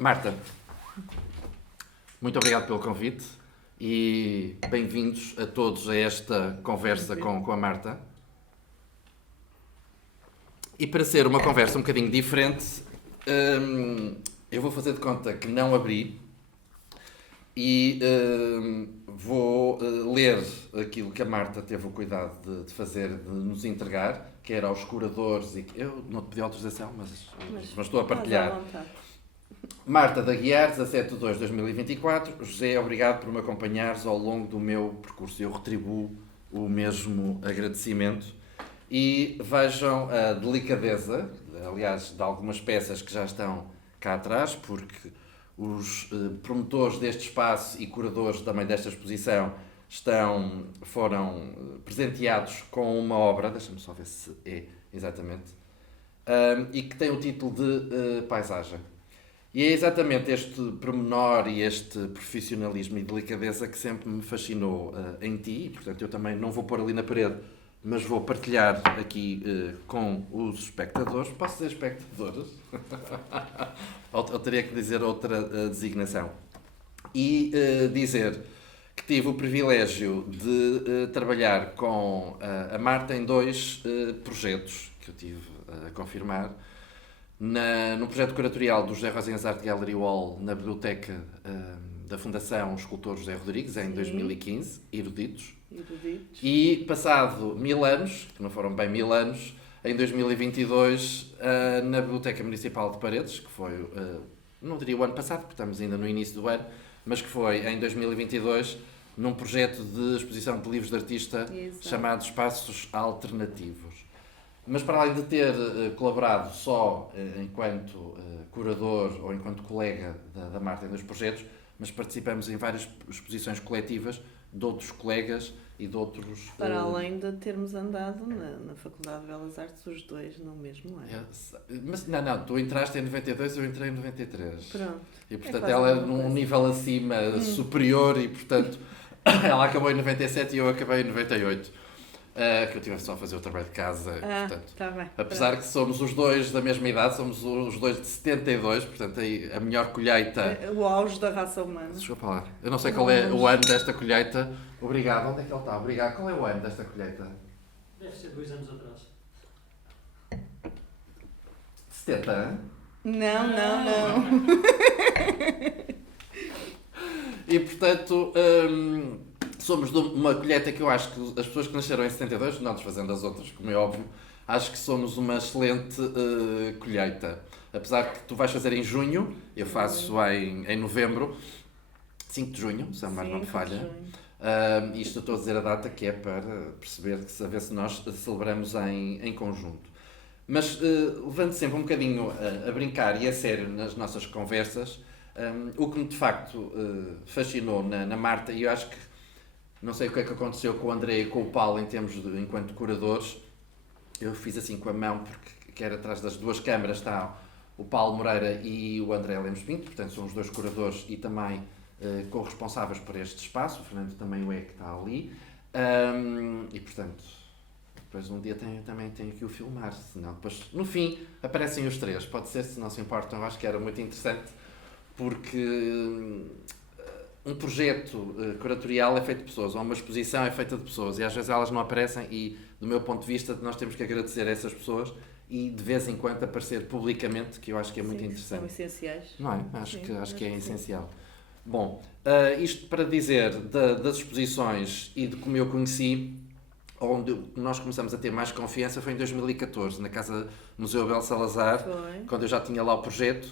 Marta, muito obrigado pelo convite e bem-vindos a todos a esta conversa com a Marta. E para ser uma conversa um bocadinho diferente, eu vou fazer de conta que não abri e vou ler aquilo que a Marta teve o cuidado de fazer, de nos entregar, que era aos curadores. E eu não te pedi autorização, mas estou a partilhar. Marta da Guiar, 17/2/2024. José, obrigado por me acompanhares ao longo do meu percurso. Eu retribuo o mesmo agradecimento. E vejam a delicadeza, aliás, de algumas peças que já estão cá atrás, porque os promotores deste espaço e curadores também desta exposição foram presenteados com uma obra, deixa-me só ver se é exatamente, e que tem o título de Paisagem. E é exatamente este pormenor e este profissionalismo e delicadeza que sempre me fascinou em ti, e portanto eu também não vou pôr ali na parede, mas vou partilhar aqui com os espectadores. Posso dizer espectadores? Ou teria que dizer outra designação. E dizer que tive o privilégio de trabalhar com a Marta em dois projetos que eu tive a confirmar. No projeto curatorial do José Rosinhas Art Gallery Wall, na biblioteca da Fundação Escultor José Rodrigues, em 2015, Eruditos. E passado 1000 anos, que não foram bem 1000 anos, em 2022, na Biblioteca Municipal de Paredes, que foi, não diria o ano passado, porque estamos ainda no início do ano, mas que foi em 2022, num projeto de exposição de livros de artista chamado Espaços Alternativos. Mas para além de ter colaborado só enquanto curador ou enquanto colega da Marta em dois projetos, mas participamos em várias exposições coletivas de outros colegas e de outros... Para além de termos andado na Faculdade de Belas Artes os dois no mesmo ano. Mas não, tu entraste em 92, eu entrei em 93. Pronto. E portanto ela é num nível acima, superior, e portanto ela acabou em 97 e eu acabei em 98. Que eu tive só a fazer o trabalho de casa. Portanto, tá bem, apesar que somos os dois da mesma idade, somos os dois de 72, portanto aí a melhor colheita... O auge da raça humana. Desculpa lá, eu não sei qual é o ano desta colheita. Obrigado, onde é que ele está? Obrigado, qual é o ano desta colheita? Deve ser 2 anos atrás. 70? Não. E portanto... somos de uma colheita que eu acho que as pessoas que nasceram em 72, não desfazendo as outras, como é óbvio, acho que somos uma excelente colheita. Apesar que tu vais fazer em junho, eu faço em novembro, 5 de junho, se a memória não me falha. Isto eu estou a dizer a data que é para perceber, a ver se nós celebramos em conjunto. Mas levando sempre um bocadinho a brincar e a sério nas nossas conversas, o que me de facto fascinou na Marta, e eu acho que não sei o que é que aconteceu com o André e com o Paulo em termos enquanto curadores. Eu fiz assim com a mão, porque quer atrás das duas câmaras está o Paulo Moreira e o André Lemos Pinto, portanto são os dois curadores e também corresponsáveis por este espaço. O Fernando também o é que está ali. E portanto, depois um dia também tenho que o filmar, senão depois no fim aparecem os três. Pode ser, se não se importam, eu acho que era muito interessante, porque... um projeto curatorial é feito de pessoas, ou uma exposição é feita de pessoas, e às vezes elas não aparecem, e do meu ponto de vista nós temos que agradecer a essas pessoas e de vez em quando aparecer publicamente, que eu acho que é muito interessante. São essenciais. Não é? Acho que é essencial. Bom, isto para dizer das exposições e de como eu conheci, onde nós começamos a ter mais confiança foi em 2014, na Casa Museu Abel Salazar, quando eu já tinha lá o projeto,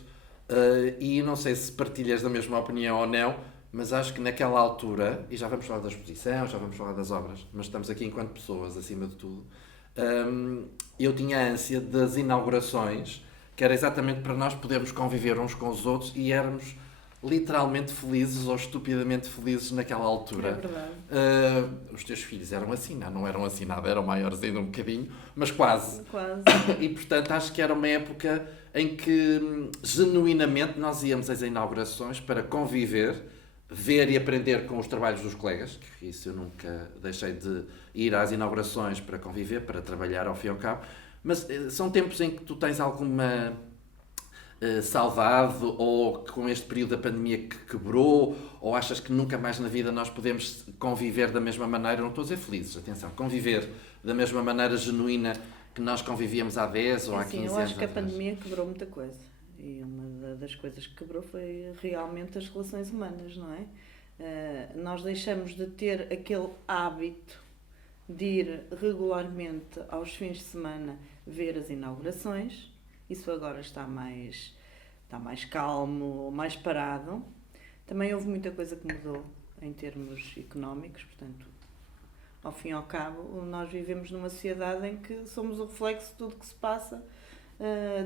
e não sei se partilhas da mesma opinião ou não, mas acho que naquela altura, e já vamos falar da exposição, já vamos falar das obras, mas estamos aqui enquanto pessoas, acima de tudo, eu tinha a ânsia das inaugurações, que era exatamente para nós podermos conviver uns com os outros e éramos literalmente felizes ou estupidamente felizes naquela altura. É verdade. Os teus filhos eram assim, não eram assim nada, eram maiores ainda um bocadinho, mas quase. E portanto acho que era uma época em que genuinamente nós íamos às inaugurações para conviver, ver e aprender com os trabalhos dos colegas, que isso eu nunca deixei de ir às inaugurações para conviver, para trabalhar ao fim e ao cabo, mas são tempos em que tu tens alguma saudade, ou com este período da pandemia que quebrou, ou achas que nunca mais na vida nós podemos conviver da mesma maneira, não estou a dizer felizes, atenção, conviver da mesma maneira genuína que nós convivíamos há 10 ou há 15 anos? Eu acho que a atrás? pandemia quebrou muita coisa. E uma das coisas que quebrou foi realmente as relações humanas, não é? Nós deixamos de ter aquele hábito de ir regularmente aos fins de semana ver as inaugurações. Isso agora está mais calmo, mais parado. Também houve muita coisa que mudou em termos económicos, portanto, ao fim e ao cabo, nós vivemos numa sociedade em que somos o reflexo de tudo que se passa,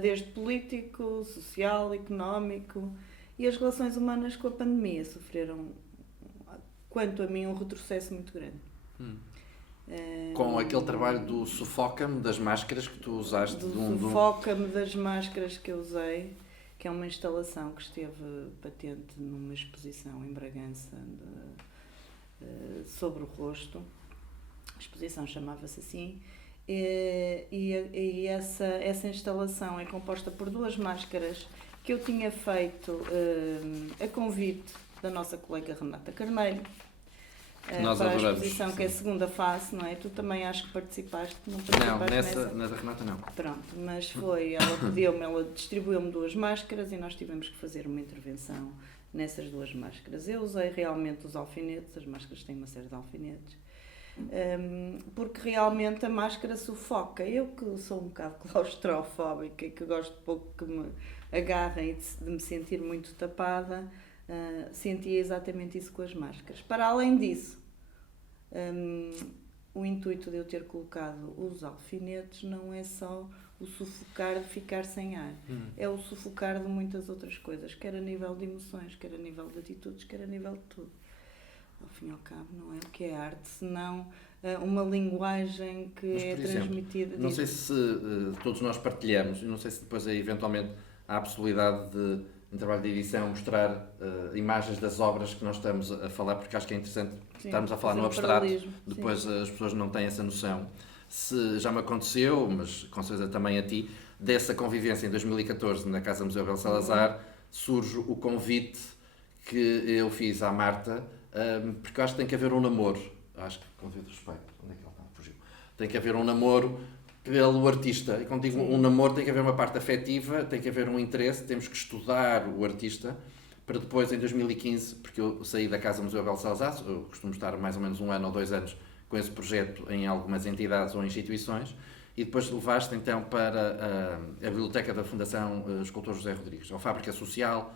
desde político, social, económico, e as relações humanas com a pandemia sofreram, quanto a mim, um retrocesso muito grande. Com aquele trabalho do Sufoca-me, das máscaras que tu usaste. Sufoca-me das máscaras que eu usei, que é uma instalação que esteve patente numa exposição em Bragança sobre o rosto. A exposição chamava-se assim. E essa instalação é composta por 2 máscaras que eu tinha feito a convite da nossa colega Renata Carneiro, Nós para adoramos, a exposição, sim. que é a segunda face, não é? Tu também acho que participaste, não Não, participaste na da Renata não. Pronto, mas foi, ela distribuiu-me 2 máscaras e nós tivemos que fazer uma intervenção nessas 2 máscaras. Eu usei realmente os alfinetes, as máscaras têm uma série de alfinetes, porque realmente a máscara sufoca. Eu que sou um bocado claustrofóbica e que gosto pouco que me agarrem e de me sentir muito tapada, sentia exatamente isso com as máscaras. Para além disso, o intuito de eu ter colocado os alfinetes não é só o sufocar de ficar sem ar, é o sufocar de muitas outras coisas, quer a nível de emoções, quer a nível de atitudes, quer a nível de tudo. Ao fim e ao cabo, não é o que é arte, senão uma linguagem que Mas, é por exemplo, transmitida. Não sei se todos nós partilhamos, e não sei se depois aí eventualmente há a possibilidade de, em trabalho de edição, mostrar imagens das obras que nós estamos a falar, porque acho que é interessante estarmos a falar no abstrato, depois as pessoas não têm essa noção. Se já me aconteceu, mas com certeza também a ti, dessa convivência em 2014 na Casa Museu Abel Salazar, surge o convite que eu fiz à Marta, porque eu acho que tem que haver um namoro, acho que com devido respeito, onde é que ela está? Fugiu. Tem que haver um namoro pelo artista, e quando digo um namoro tem que haver uma parte afetiva, tem que haver um interesse, temos que estudar o artista, para depois em 2015, porque eu saí da Casa Museu Abel Salazar, eu costumo estar mais ou menos 1 ano ou 2 anos com esse projeto em algumas entidades ou instituições, e depois levaste então para a biblioteca da Fundação Escultor José Rodrigues, ou Fábrica Social,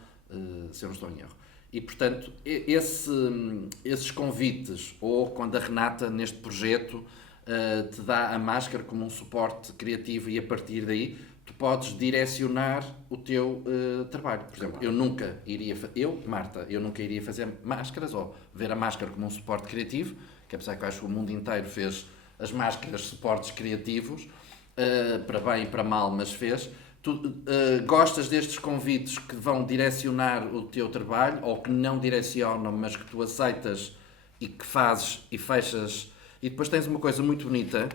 se eu não estou em erro. E, portanto, esses convites, ou quando a Renata, neste projeto, te dá a máscara como um suporte criativo e a partir daí tu podes direcionar o teu trabalho. Por exemplo, eu nunca iria fazer máscaras ou ver a máscara como um suporte criativo, que apesar que eu acho que o mundo inteiro fez as máscaras suportes criativos, para bem e para mal, mas fez. Tu gostas destes convites que vão direcionar o teu trabalho, ou que não direcionam, mas que tu aceitas e que fazes e fechas. E depois tens uma coisa muito bonita,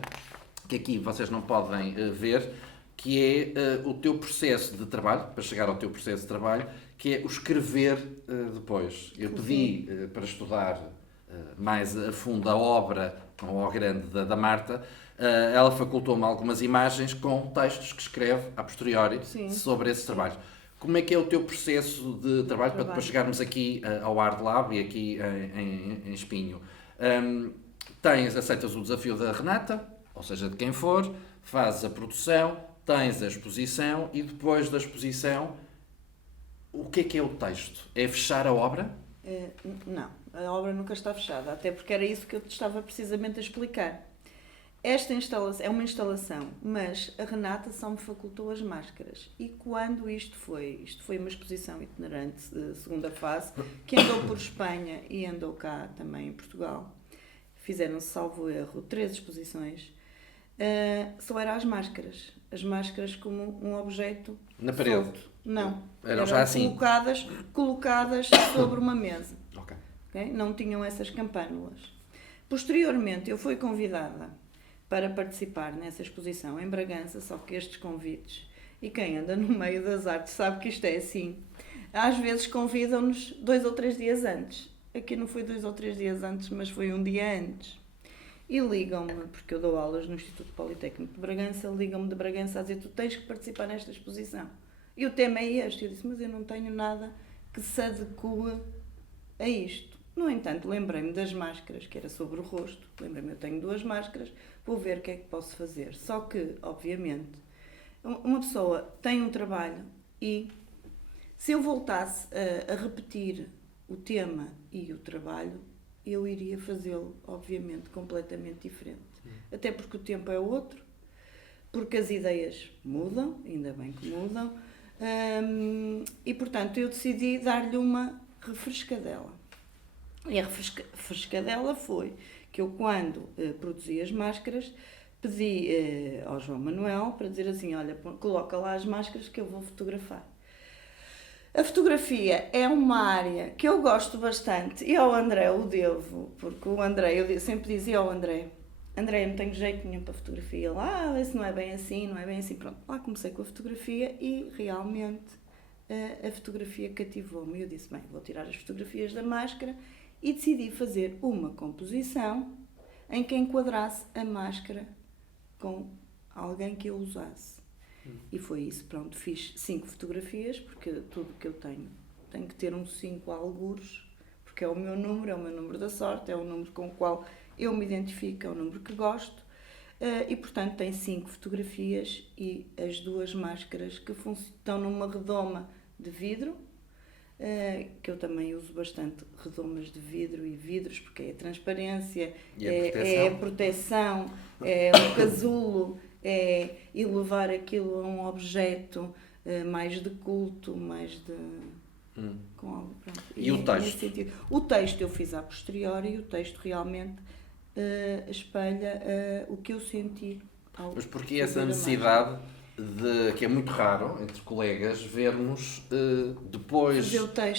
que aqui vocês não podem ver, que é o teu processo de trabalho, para chegar ao teu processo de trabalho, que é o escrever depois. Eu pedi para estudar mais a fundo a obra, ou ao grande, da Marta. Ela facultou-me algumas imagens com textos que escreve a posteriori sobre esse trabalho. Como é que é o teu processo de trabalho para depois chegarmos aqui ao Art Lab e aqui em Espinho? Aceitas o desafio da Renata, ou seja, de quem for, fazes a produção, tens a exposição e depois da exposição, o que é o texto? É fechar a obra? Não, a obra nunca está fechada, até porque era isso que eu te estava precisamente a explicar. Esta instalação é uma instalação, mas a Renata só me facultou as máscaras. E quando isto foi uma exposição itinerante, segunda fase, que andou por Espanha e andou cá também em Portugal. Fizeram-se, salvo erro, 3 exposições. Só eram as máscaras como um objeto na parede. Solto. Não, eram já assim colocadas sobre uma mesa. Okay? Não tinham essas campânulas. Posteriormente eu fui convidada para participar nessa exposição em Bragança, só que estes convites E quem anda no meio das artes sabe que isto é assim. Às vezes convidam-nos 2 ou 3 dias antes. Aqui não foi 2 ou 3 dias antes, mas foi um dia antes. E ligam-me, porque eu dou aulas no Instituto Politécnico de Bragança, ligam-me de Bragança a dizer: tu tens que participar nesta exposição. E o tema é este. Eu disse: mas eu não tenho nada que se adeque a isto. No entanto, lembrei-me das máscaras, que era sobre o rosto. Lembrei-me, eu tenho 2 máscaras, vou ver o que é que posso fazer. Só que, obviamente, uma pessoa tem um trabalho e se eu voltasse a repetir o tema e o trabalho, eu iria fazê-lo, obviamente, completamente diferente. Até porque o tempo é outro, porque as ideias mudam, ainda bem que mudam, e, portanto, eu decidi dar-lhe uma refrescadela. E a refrescadela foi que eu, quando produzi as máscaras, pedi ao João Manuel para dizer assim: olha, coloca lá as máscaras que eu vou fotografar. A fotografia é uma área que eu gosto bastante e ao André o devo, porque o André, eu sempre dizia ao André: eu não tenho jeito nenhum para fotografia. Lá, isso não é bem assim, não é bem assim. Pronto, lá comecei com a fotografia e realmente a fotografia cativou-me. Eu disse: bem, vou tirar as fotografias da máscara, e decidi fazer uma composição em que enquadrasse a máscara com alguém que eu usasse. E foi isso, pronto, fiz 5 fotografias, porque tudo que eu tenho tem que ter 5 algures, porque é o meu número da sorte, é o número com o qual eu me identifico, é o número que gosto, e portanto tem 5 fotografias e as 2 máscaras que estão numa redoma de vidro, que eu também uso bastante redomas de vidro e vidros, porque é a transparência, é a proteção, é o casulo, é elevar aquilo a um objeto mais de culto, mais de... com algo, pronto. E o texto? O texto eu fiz a posteriori e o texto realmente espelha o que eu senti. Mas porquê essa necessidade de, que é muito raro entre colegas, vermos depois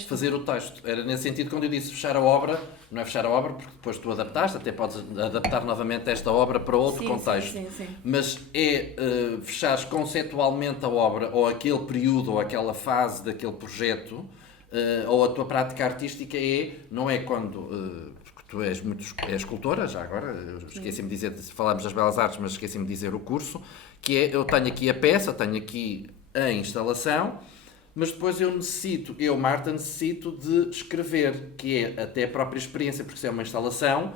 fazer o texto? Era nesse sentido quando eu disse fechar a obra, não é fechar a obra porque depois tu adaptaste, até podes adaptar novamente esta obra para outro contexto, sim. Mas é fechares conceptualmente a obra ou aquele período ou aquela fase daquele projeto, ou a tua prática artística não é quando... Tu és escultora, já agora, eu esqueci-me de dizer, falámos das Belas Artes, mas esqueci-me de dizer o curso, que é, eu tenho aqui a peça, tenho aqui a instalação, mas depois eu, Marta, necessito de escrever, que é até a própria experiência, porque se é uma instalação,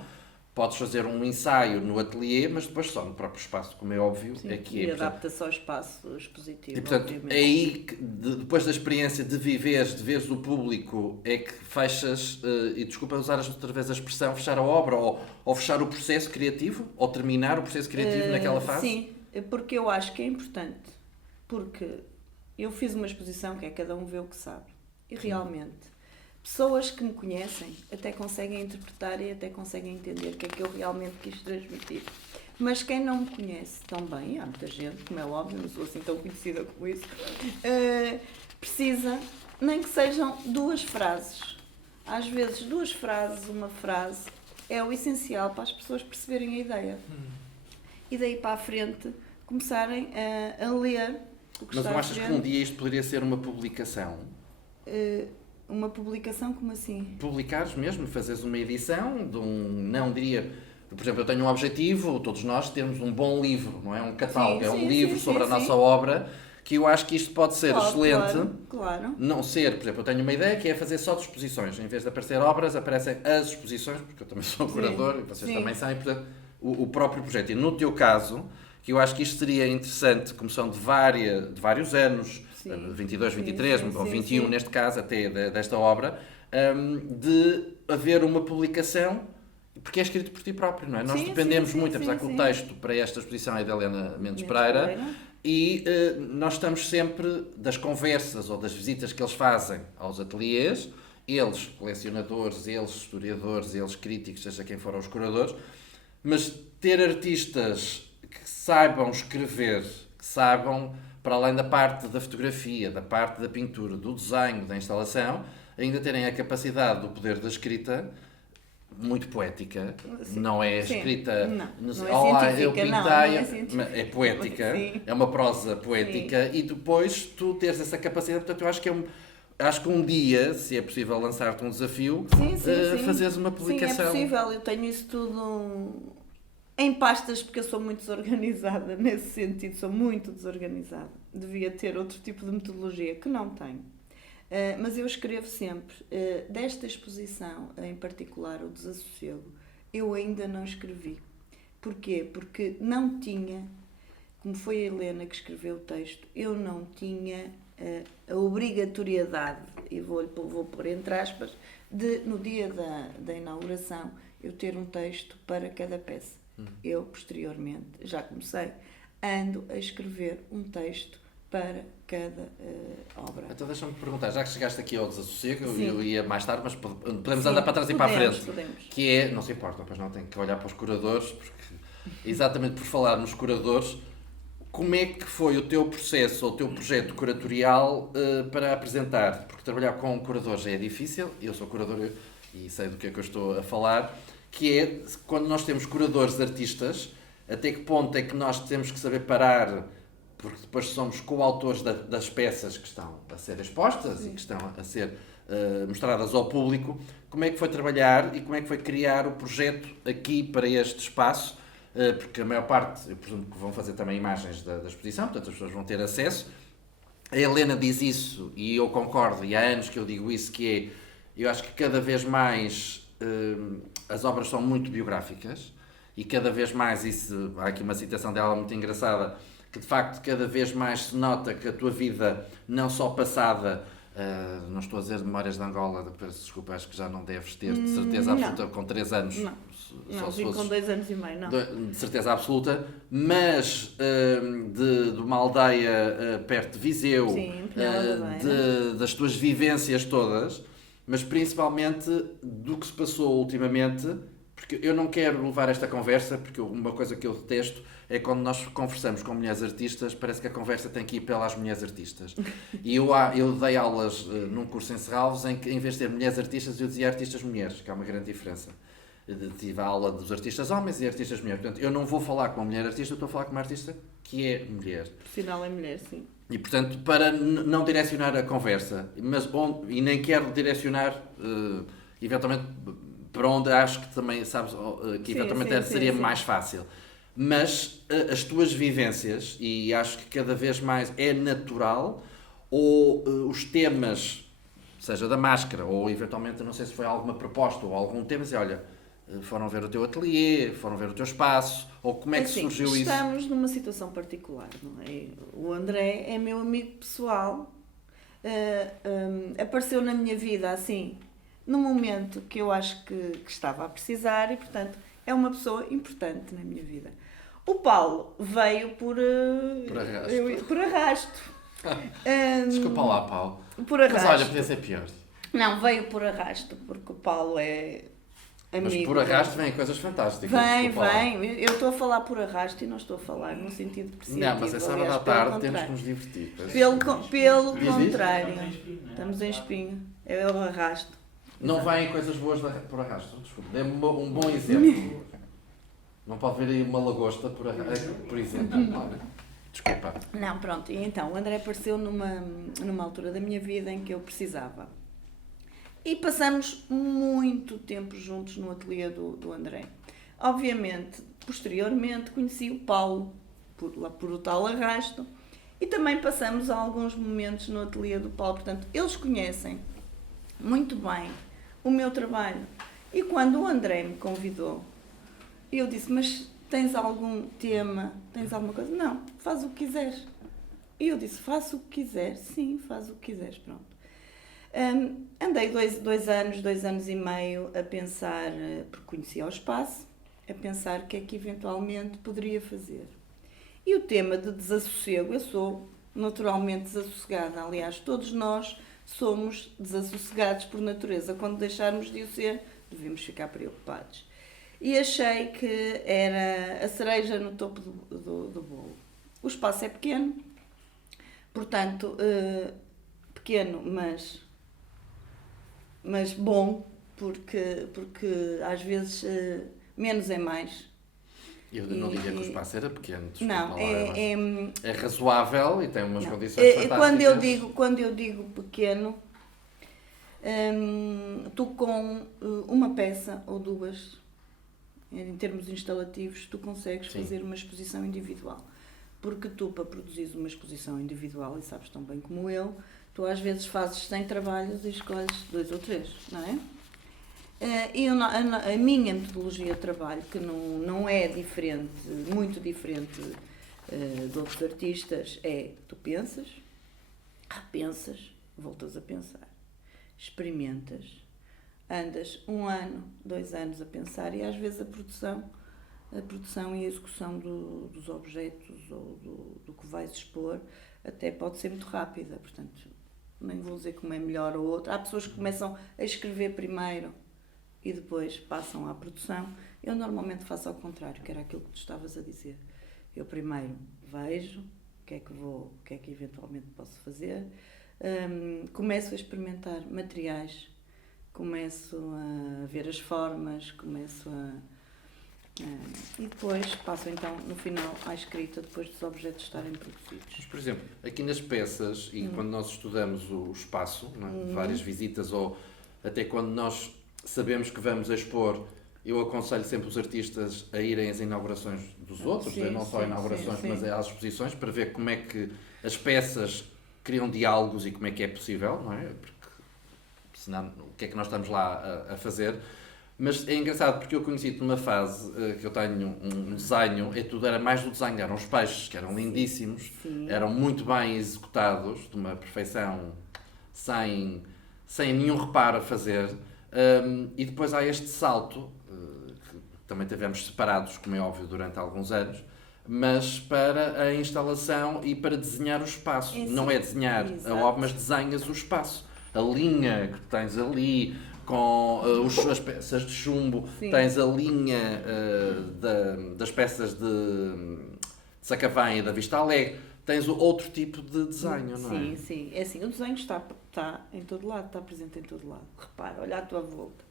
podes fazer um ensaio no ateliê, mas depois só no próprio espaço, como é óbvio. Sim, é que e adapta-se ao espaço expositivo. E portanto, é aí que, depois da experiência de viveres, de veres o público, é que fechas, e desculpa usar outra vez a expressão, fechar a obra, ou fechar o processo criativo, ou terminar o processo criativo naquela fase? Sim, porque eu acho que é importante, porque eu fiz uma exposição que é cada um vê o que sabe, e realmente pessoas que me conhecem até conseguem interpretar e até conseguem entender o que é que eu realmente quis transmitir. Mas quem não me conhece tão bem, há muita gente, como é óbvio, não sou assim tão conhecida como isso, precisa, nem que sejam 2 frases. Às vezes 2 frases, uma frase, é o essencial para as pessoas perceberem a ideia. E daí para a frente começarem a ler o que Mas está não achas que um dia isto poderia ser uma publicação? Uma publicação, como assim? Publicares mesmo, fazeres uma edição de não diria... Por exemplo, eu tenho um objetivo, todos nós temos um bom livro, não é? Um catálogo, é um livro sobre a nossa obra, que eu acho que isto pode ser excelente. Claro. Não ser, por exemplo, eu tenho uma ideia que é fazer só de exposições. Em vez de aparecer obras, aparecem as exposições, porque eu também sou curador e vocês também sabem, portanto, o próprio projeto. E no teu caso, que eu acho que isto seria interessante, como são de vários anos, 22, 23 ou 21 neste caso, até desta obra, de haver uma publicação, porque é escrito por ti próprio, não é? Nós dependemos muito, apesar que o texto para esta exposição é da Helena Mendes Pereira, e nós estamos sempre das conversas ou das visitas que eles fazem aos ateliês, eles colecionadores, eles historiadores, eles críticos, seja quem for os curadores, mas ter artistas que saibam escrever, que saibam, para além da parte da fotografia, da parte da pintura, do desenho, da instalação, ainda terem a capacidade do poder da escrita, muito poética, Sim. não é Sim. escrita, Não sei, é olá, eu científica, não pintei, é científica. é poética, Sim. é uma prosa poética e depois tu teres essa capacidade, portanto eu acho que acho que um dia, se é possível lançar-te um desafio, Sim. fazeres uma Sim, é publicação. possível. Eu tenho isso tudo em pastas porque eu sou muito desorganizada nesse sentido, sou muito desorganizada. Devia ter outro tipo de metodologia que não tenho. Mas eu escrevo sempre. Desta exposição, em particular, o Desassossego, eu ainda não escrevi. Porquê? Porque não tinha, como foi a Helena que escreveu o texto, eu não tinha a obrigatoriedade, e vou pôr entre aspas, de no dia da inauguração eu ter um texto para cada peça. Eu, posteriormente, já comecei, ando a escrever um texto para cada obra. Então deixa-me perguntar, já que chegaste aqui ao Desassossego, Sim. eu ia mais tarde, mas podemos Sim, andar para trás e para a frente. podemos. Que é, não se importa, pois não, tenho que olhar para os curadores, porque exatamente por falar nos curadores, como é que foi o teu processo ou o teu projeto curatorial para apresentar? Porque trabalhar com curadores é difícil, eu sou curador e sei do que é que eu estou a falar, que é quando nós temos curadores artistas, até que ponto é que nós temos que saber parar, porque depois somos coautores das peças que estão a ser expostas e que estão a ser mostradas ao público, como é que foi trabalhar e como é que foi criar o projeto aqui para este espaço, porque a maior parte, eu presumo que vão fazer também imagens da exposição, portanto as pessoas vão ter acesso. A Helena diz isso e eu concordo, e há anos que eu digo isso, que é, eu acho que cada vez mais as obras são muito biográficas e cada vez mais isso, há aqui uma citação dela muito engraçada, que de facto cada vez mais se nota que a tua vida, não só passada, não estou a dizer de Memórias de Angola, peço desculpa, acho que já não deves ter, de certeza absoluta, com 3 anos. Não, vim com 2 anos e meio, não. De certeza absoluta, mas de uma aldeia perto de Viseu, Sim, Penela da Beira. das tuas vivências todas, mas principalmente do que se passou ultimamente, porque eu não quero levar esta conversa, porque uma coisa que eu detesto é quando nós conversamos com mulheres artistas, parece que a conversa tem que ir pelas mulheres artistas. E eu dei aulas num curso em Serralves em que, em vez de ter mulheres artistas, eu dizia artistas mulheres, que há uma grande diferença. Tive a aula dos artistas homens e artistas mulheres. Portanto, eu não vou falar com uma mulher artista, eu estou a falar com uma artista que é mulher. Profissional é mulher, sim. E, portanto, para não direcionar a conversa, e nem quero direcionar, eventualmente, para onde acho que também, sabes, que eventualmente seria mais fácil. Mas as tuas vivências, e acho que cada vez mais é natural, ou os temas, seja da máscara, ou eventualmente, não sei se foi alguma proposta ou algum tema, dizer, olha, foram ver o teu ateliê, foram ver o teu espaço, ou como é que surgiu isso? Estamos numa situação particular, não é? O André é meu amigo pessoal, apareceu na minha vida assim, num momento que eu acho que estava a precisar e, portanto, é uma pessoa importante na minha vida. O Paulo veio por arrasto. Desculpa lá, Paulo. Por arrasto. Mas olha, podia ser pior. Não, veio por arrasto, porque o Paulo é amigo. Mas por arrasto vêm coisas fantásticas. Vem. Eu estou a falar por arrasto e não estou a falar no sentido depreciativo. Não, mas é sábado à tarde, temos que nos divertir. Pelo contrário. Estamos em espinho, não é? Estamos em espinho. É o arrasto. Não vêm coisas boas por arrasto. Desculpa, dê-me um bom exemplo. Não pode haver aí uma lagosta por exemplo. Desculpa. Não, pronto. E então, o André apareceu numa altura da minha vida em que eu precisava. E passamos muito tempo juntos no ateliê do André. Obviamente, posteriormente, conheci o Paulo, por o tal arrasto, e também passamos alguns momentos no ateliê do Paulo. Portanto, eles conhecem muito bem o meu trabalho. E quando o André me convidou, eu disse, mas tens algum tema? Tens alguma coisa? Não, faz o que quiseres. E eu disse, faço o que quiser. Sim, faz o que quiseres, pronto. Andei 2 anos e meio a pensar, porque conhecia o espaço, a pensar o que é que eventualmente poderia fazer. E o tema de desassossego, eu sou naturalmente desassossegada. Aliás, todos nós somos desassossegados por natureza. Quando deixarmos de o ser, devemos ficar preocupados. E achei que era a cereja no topo do bolo. O espaço é pequeno, portanto, pequeno, mas bom, porque às vezes menos é mais. Eu não diria que o espaço era pequeno. Desculpa Não, lá, é é razoável e tem umas não. condições fantásticas. Quando eu digo pequeno, tu com uma peça ou duas, em termos instalativos, tu consegues Sim. fazer uma exposição individual. Porque tu, para produzires uma exposição individual, e sabes tão bem como eu, tu às vezes fazes 100 trabalhos e escolhes 2 ou 3, não é? A minha metodologia de trabalho, que não é diferente, muito diferente de outros artistas, é tu pensas, voltas a pensar, experimentas, andas 1 ano, 2 anos a pensar e às vezes a produção e a execução dos objetos ou do que vais expor até pode ser muito rápida, portanto nem vou dizer que uma é melhor ou outra. Há pessoas que começam a escrever primeiro e depois passam à produção. Eu normalmente faço ao contrário, que era aquilo que tu estavas a dizer. Eu primeiro vejo o que é que eventualmente posso fazer, começo a experimentar materiais, começo a ver as formas, e depois passo então no final à escrita, depois dos objetos estarem produzidos. Mas, por exemplo, aqui nas peças, e quando nós estudamos o espaço, não é? Várias visitas, ou até quando nós sabemos que vamos expor, eu aconselho sempre os artistas a irem às inaugurações dos outros, Sim, não só sim, inaugurações, sim. mas às exposições, para ver como é que as peças criam diálogos e como é que é possível, não é? Porque senão, o que é que nós estamos lá a fazer? Mas é engraçado porque eu conheci-te numa fase que eu tenho um desenho, tudo era mais do desenho, eram os peixes, que eram lindíssimos, Sim. eram muito bem executados, de uma perfeição sem nenhum reparo a fazer. E depois há este salto, que também tivemos separados, como é óbvio, durante alguns anos, mas para a instalação e para desenhar o espaço. Sim. Não é desenhar a obra, mas desenhas o espaço. A linha que tens ali, com as peças de chumbo, Sim. tens a linha das peças de Sacavém e da Vista Alegre, tens outro tipo de desenho, não é? Sim. É assim, o desenho está em todo lado, está presente em todo lado. Repara, olha à tua volta.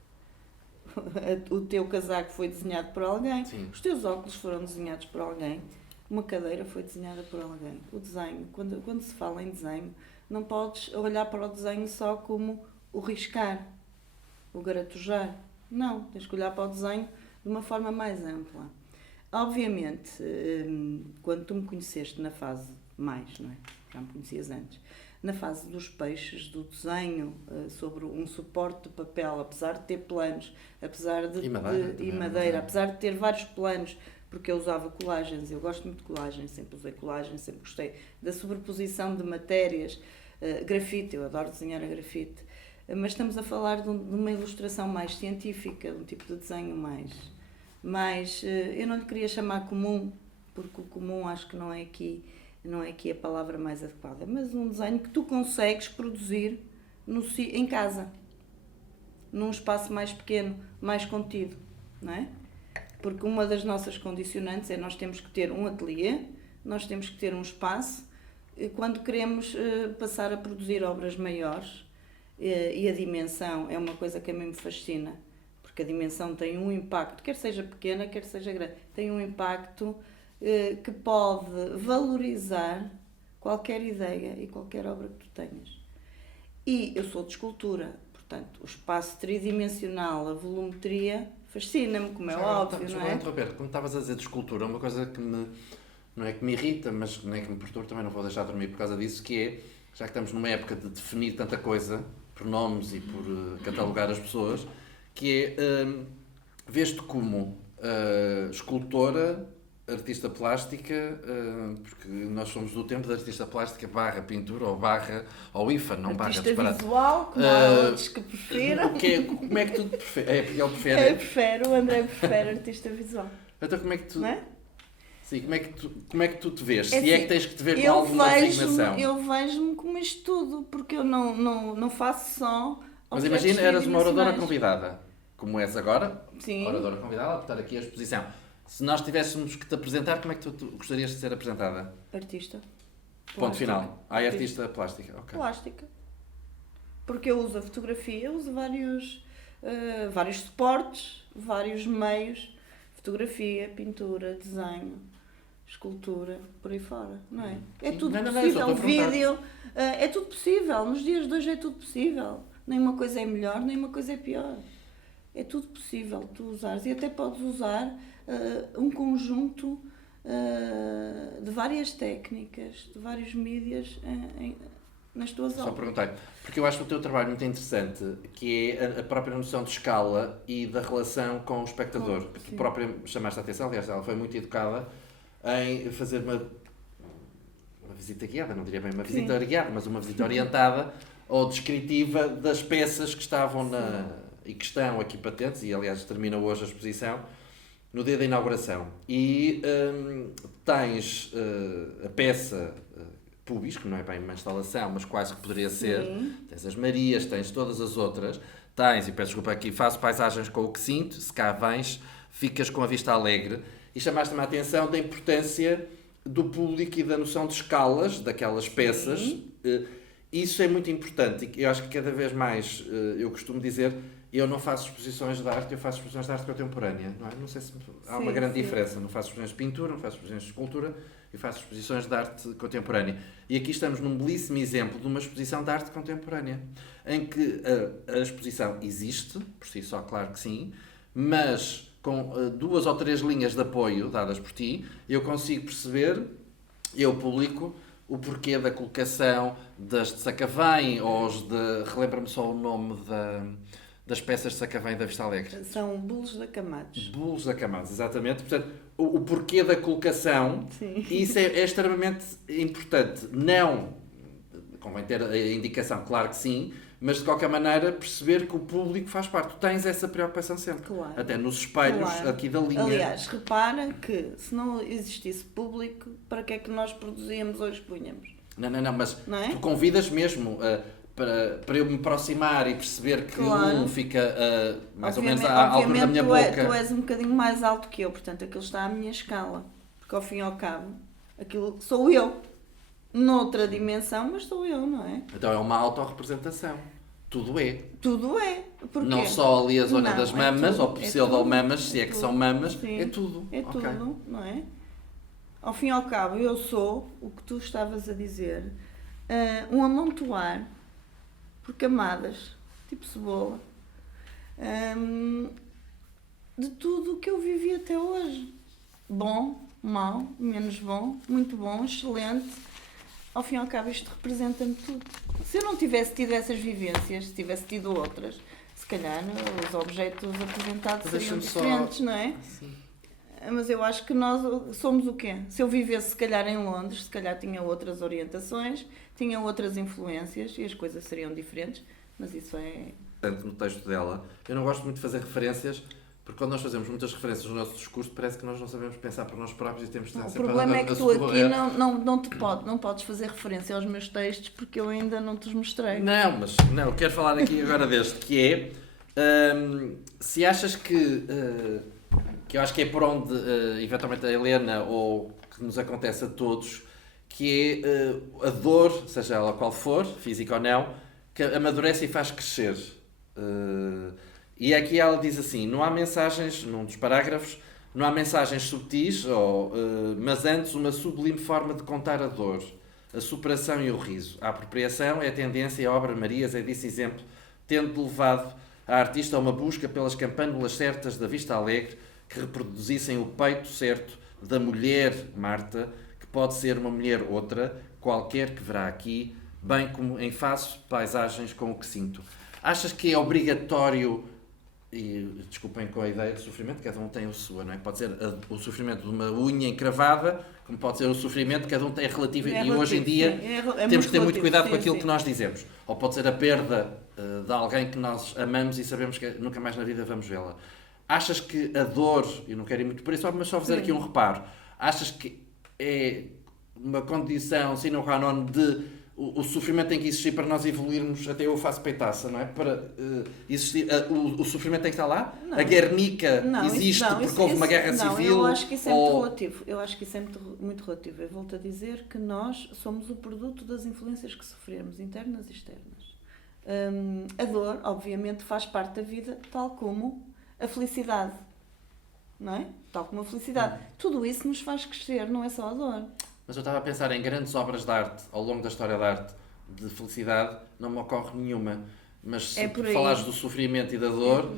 O teu casaco foi desenhado por alguém, Sim. os teus óculos foram desenhados por alguém, uma cadeira foi desenhada por alguém. O desenho, quando se fala em desenho, não podes olhar para o desenho só como o riscar, o garatujar. Não, tens que olhar para o desenho de uma forma mais ampla. Obviamente, quando tu me conheceste na fase mais, não é? Já me conhecias antes, na fase dos peixes, do desenho sobre um suporte de papel, apesar de ter planos, E madeira, apesar de ter vários planos, porque eu usava colagens, eu gosto muito de colagens, sempre usei colagens, sempre gostei da sobreposição de matérias, grafite, eu adoro desenhar a grafite, mas estamos a falar de uma ilustração mais científica, de um tipo de desenho mais eu não lhe queria chamar comum, porque o comum acho que não é aqui a palavra mais adequada, mas um desenho que tu consegues produzir em casa, num espaço mais pequeno, mais contido, não é? Porque uma das nossas condicionantes é nós temos que ter um ateliê, nós temos que ter um espaço, quando queremos passar a produzir obras maiores, e a dimensão é uma coisa que a mim me fascina, porque a dimensão tem um impacto, quer seja pequena, quer seja grande, tem um impacto que pode valorizar qualquer ideia e qualquer obra que tu tenhas. E eu sou de escultura, portanto, o espaço tridimensional, a volumetria, fascina-me, como é óbvio, não é? Roberto, como estavas a dizer de escultura, uma coisa que não é que me irrita, mas não é que me perturba, também não vou deixar de dormir por causa disso, que é, já que estamos numa época de definir tanta coisa, por nomes e por catalogar as pessoas, que é, vês-te como escultora, artista plástica, porque nós somos do tempo da artista plástica barra pintura ou IFA, não barra artista disparate. visual, como há outros que prefiram. Como é que tu preferes? Ele prefere? O André prefere artista visual. Então como é que tu... Não é? Sim, como é que tu te vês? Se é assim, que tens que te ver com alguma designação. Eu vejo-me como isto tudo, porque eu não faço só. Mas imagina, eras uma oradora tridimensionais. convidada, como és agora, Sim. oradora convidada, a botar aqui a exposição. Se nós tivéssemos que te apresentar, como é que tu gostarias de ser apresentada? Artista. Ponto Plástica. final. Artista plástica. Ok. Plástica. Porque eu uso a fotografia, eu uso vários vários suportes, vários meios, fotografia, pintura, desenho, escultura, por aí fora, não é? É tudo Não, possível, só estou a perguntar. vídeo, é tudo possível, nos dias de hoje é tudo possível. Nem uma coisa é melhor, nem uma coisa é pior. É tudo possível tu usares, e até podes usar um conjunto de várias técnicas, de vários mídias nas tuas Só aulas. perguntei, porque eu acho o teu trabalho muito interessante, que é a própria noção de escala e da relação com o espectador. Tu Sim. própria chamaste a atenção, aliás, ela foi muito educada em fazer uma visita guiada, não diria bem uma Sim. visita guiada, mas uma visita orientada ou descritiva das peças que estavam e que estão aqui patentes, e aliás termina hoje a exposição, no dia da inauguração. E tens a peça Pubis, que não é bem uma instalação, mas quase que poderia ser. Sim. Tens as Marias, tens todas as outras. Tens, e peço desculpa aqui, faço paisagens com o que sinto, se cá vens, ficas com a vista alegre. E chamaste-me a atenção da importância do público e da noção de escalas daquelas peças. Isso é muito importante e eu acho que cada vez mais, eu costumo dizer, eu não faço exposições de arte, eu faço exposições de arte contemporânea. Não é? Não sei se há uma grande diferença. Não faço exposições de pintura, não faço exposições de escultura, eu faço exposições de arte contemporânea. E aqui estamos num belíssimo exemplo de uma exposição de arte contemporânea, em que a exposição existe, por si só, claro que sim, mas com 2 ou 3 linhas de apoio dadas por ti, eu consigo perceber, eu publico, o porquê da colocação das de Sacavém, ou os de... Relembra-me só o nome das peças de Sacavém da Vista Alegre. São bulos da Camados. Bulos da Camados, exatamente. Portanto, o porquê da colocação, Sim. isso é extremamente importante. Não, convém ter a indicação, claro que sim, mas de qualquer maneira perceber que o público faz parte. Tu tens essa preocupação sempre. Claro. Até nos espelhos Claro. aqui da linha. Aliás, repara que se não existisse público, para que é que nós produzíamos ou expunhamos? Não, mas Não é? tu convidas mesmo para eu me aproximar e perceber que Claro. um fica mais ou menos à altura da minha Obviamente boca. tu és um bocadinho mais alto que eu, portanto aquilo está à minha escala. Porque ao fim e ao cabo, aquilo sou eu. Noutra dimensão, mas sou eu, não é? Então é uma autorrepresentação. Tudo é. Tudo é. Porquê? Não só ali a zona Não, das é mamas, tudo, ou pseudo-mamas, se é que tudo. são mamas, Sim. é tudo. É Ok. tudo, não é? Ao fim e ao cabo, eu sou o que tu estavas a dizer, um amontoar por camadas, tipo cebola, de tudo o que eu vivi até hoje. Bom, mau, menos bom, muito bom, excelente. Ao fim e ao cabo, isto representa-me tudo. Se eu não tivesse tido essas vivências, se tivesse tido outras, se calhar os objetos apresentados seriam Deixa-me só- diferentes, não é? Sim. Mas eu acho que nós somos o quê? Se eu vivesse, se calhar, em Londres, se calhar tinha outras orientações, tinha outras influências e as coisas seriam diferentes, mas isso é... Portanto, no texto dela, eu não gosto muito de fazer referências, porque quando nós fazemos muitas referências no nosso discurso, parece que nós não sabemos pensar por nós próprios e temos de Não, o estar sempre problema é que a tu aqui socorrer. não podes fazer referência aos meus textos porque eu ainda não te os mostrei. Não, mas não, quero falar aqui agora deste, que é, se achas que eu acho que é por onde, eventualmente a Helena, ou que nos acontece a todos, que é a dor, seja ela qual for, física ou não, que amadurece e faz crescer. E aqui ela diz assim, não há mensagens, num dos parágrafos, não há mensagens subtis, mas antes uma sublime forma de contar a dor, a superação e o riso. A apropriação é a tendência e a obra de Marias é desse exemplo, tendo levado a artista a uma busca pelas campânulas certas da Vista Alegre que reproduzissem o peito certo da mulher Marta, que pode ser uma mulher outra, qualquer que verá aqui, bem como em faço paisagens com o que sinto. Achas que é obrigatório, e desculpem com a ideia de sofrimento, cada um tem o sua, não é? Pode ser o sofrimento de uma unha encravada, como pode ser o sofrimento, cada um tem relativo, e hoje em dia temos que ter muito cuidado com aquilo que nós dizemos. Ou pode ser a perda de alguém que nós amamos e sabemos que nunca mais na vida vamos vê-la. Achas que a dor, eu não quero ir muito por isso, mas só fazer aqui um reparo, achas que é uma condição sine qua non de o sofrimento tem que existir para nós evoluirmos, até eu faço peitaça, não é? Para existir, o sofrimento tem que estar lá? Não. A Guernica existe porque houve uma guerra civil? Eu acho que isso é muito relativo. Eu acho que isso é muito relativo. Eu volto a dizer que nós somos o produto das influências que sofremos, internas e externas. A dor, obviamente, faz parte da vida, tal como a felicidade. Não é? Tal como a felicidade. Tudo isso nos faz crescer, não é só a dor. Mas eu estava a pensar em grandes obras de arte, ao longo da história da arte, de felicidade, não me ocorre nenhuma. Mas se É por aí. falares do sofrimento e da dor,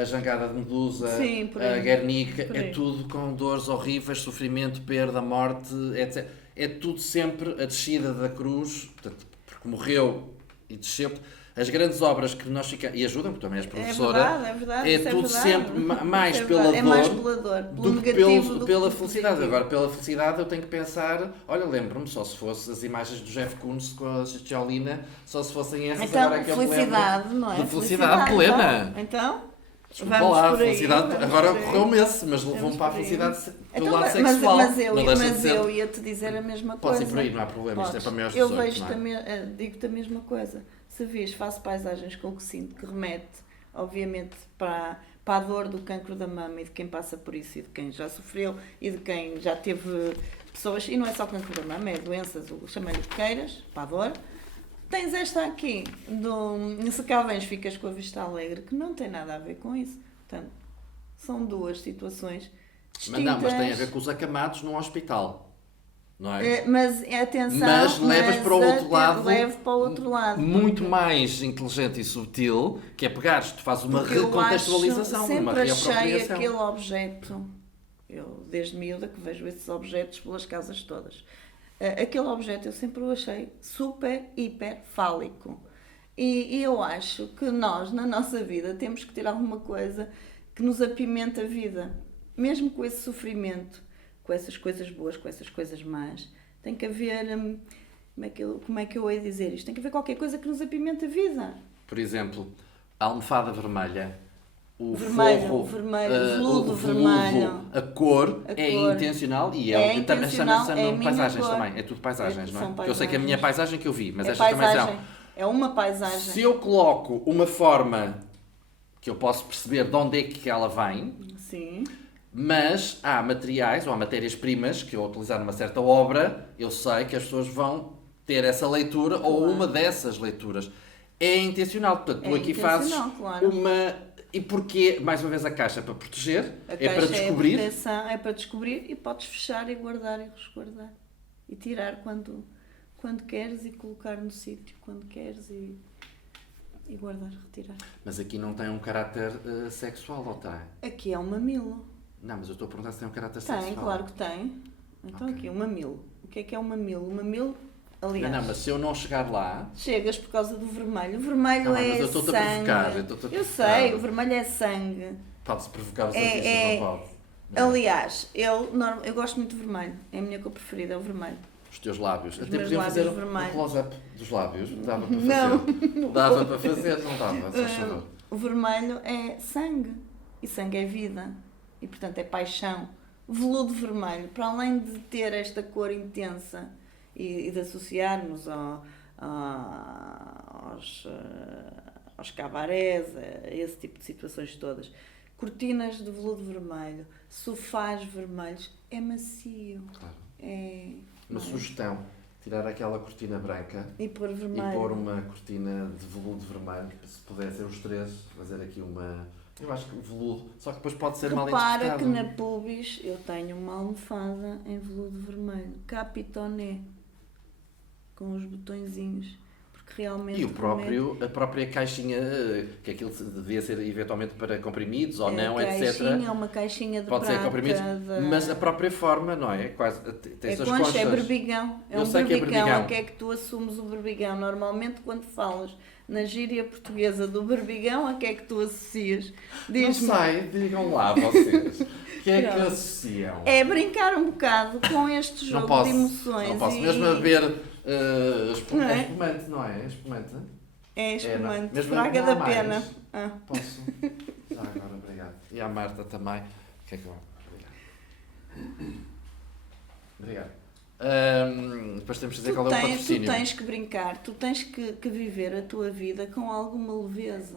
a Jangada de Medusa, Sim, por aí. a Guernica, Por é aí. tudo com dores horríveis, sofrimento, perda, morte, etc. É tudo sempre a descida da cruz, portanto, porque morreu e desceu. As grandes obras que nós ficamos, e ajudam, porque também és professora, É verdade, é isso tudo verdade. sempre mais Isso é pela verdade. É dor mais pela dor, pelo do que negativo do que pela pelo felicidade. positivo. Agora, pela felicidade, eu tenho que pensar. Olha, lembro-me, só se fosse as imagens do Jeff Koons com a Giolina, só se fossem essas, Então, agora é que eu me felicidade, lembro. não é? De felicidade plena. Então, Desculpa vamos lá, por aí, felicidade. vamos Agora por aí. correu-me esse, mas Vamos levou-me para a por aí. felicidade pelo Então, lado mas sexual. eu, não deixa de mas ser. eu ia-te dizer a mesma Pode coisa. ir por aí, não há problema. Isto é Podes. para maiores de Eu 18, vejo-te não é? digo-te a mesma coisa. Se vis, faço paisagens com o que sinto, que remete, obviamente, para a dor do cancro da mama e de quem passa por isso e de quem já sofreu e de quem já teve pessoas, e não é só cancro da mama, é doenças, chama-lhe o que queiras, para a dor. Tens esta aqui, se cá vens ficas com a vista alegre, que não tem nada a ver com isso. Portanto, são duas situações distintas. Mas não, mas tem a ver com os acamados num hospital. Não é? Mas atenção, Mas levas para o outro lado, levo para o outro lado. muito mais inteligente e subtil, que é pegares, tu fazes uma Porque eu recontextualização, acho, uma sempre achei reapropriação. aquele objeto, eu desde miúda que vejo esses objetos pelas casas todas, aquele objeto eu sempre o achei super, hiper fálico. E eu acho que nós, na nossa vida, temos que ter alguma coisa que nos apimente a vida. Mesmo com esse sofrimento, com essas coisas boas, com essas coisas más, tem que haver, como é que eu ia dizer isto? Tem que haver qualquer coisa que nos apimente a vida. Por exemplo, a almofada vermelha, o Vermelho, forro, o vermelho, o veludo vermelho. a cor A é cor. intencional e É e também intencional, chama-se é a minha paisagens cor. também. É tudo paisagens, não é? São Porque eu sei que a minha paisagem que eu vi, mas É estas também paisagem. são. É uma paisagem. Se eu coloco uma forma que eu posso perceber de onde é que ela vem, Sim. mas há materiais ou há matérias-primas que eu utilizar numa certa obra, eu sei que as pessoas vão ter essa leitura ou Claro. uma dessas leituras. É intencional, portanto, tu É aqui fazes intencional, claro. uma... E porquê, mais uma vez, a caixa é para proteger, A é para caixa descobrir. proteção, é para descobrir e podes fechar e guardar e resguardar. E tirar quando queres e colocar no sítio quando queres e guardar, retirar. Mas aqui não tem um caráter sexual, ou tem? Aqui é um mamilo. Não, mas eu estou a perguntar se tem um caráter Tem, sexual. claro que tem. Então Ok. aqui, um mamilo. O que é um mamilo? O mamilo, aliás... Não, mas se eu não chegar lá... Chegas por causa do vermelho. O vermelho Não, mas é eu estou-te a sangue. provocar, eu estou-te a Eu provocar. sei, o vermelho é sangue. Pode-se provocar os É- artistas, é- não pode? Não. Aliás, eu gosto muito de vermelho. É a minha cor preferida, é o vermelho. Os teus lábios. Os Até meus podiam fazer lábios um vermelhos. close-up dos lábios. Dava para fazer. Não. Dava para fazer, não dava? Só favor. O vermelho é sangue. E sangue é vida. E portanto é paixão. O veludo vermelho, para além de ter esta cor intensa e de associarmos aos cabarés, a esse tipo de situações todas, cortinas de veludo vermelho, sofás vermelhos, é macio. Claro. É, Uma não é? sugestão. Tirar aquela cortina branca E pôr e vermelho. pôr uma cortina de veludo vermelho. Se puder ser os três, fazer aqui uma... Eu acho que veludo, só que depois pode ser mal Repara interpretado. que na pubis eu tenho uma almofada em veludo vermelho, capitoné, com os botõezinhos, porque realmente E a própria caixinha, que aquilo devia ser eventualmente para comprimidos ou não, etc. É uma caixinha de Pode ser prata. comprimidos, mas a própria forma, não é? Quase, tem É essas concha, conchas. é berbigão. É Eu um sei que é berbigão. berbigão. A que é que tu assumes o berbigão? Normalmente quando falas na gíria portuguesa do berbigão, a que é que tu associas? Não Diz-me. sei, digam lá vocês. O que é que Pronto. associam? É brincar um bocado com este Não jogo posso, de emoções. não posso. e- Mesmo a beber Não é? espumante, não é? Espumante. É espumante, Mesmo fraga não da há mais. pena. Ah. Posso? Já agora, obrigado. E à Marta também. O que é que eu... Obrigado. Depois temos que dizer qual é o Tu patrocínio. tens que brincar, tu tens que viver a tua vida com alguma leveza.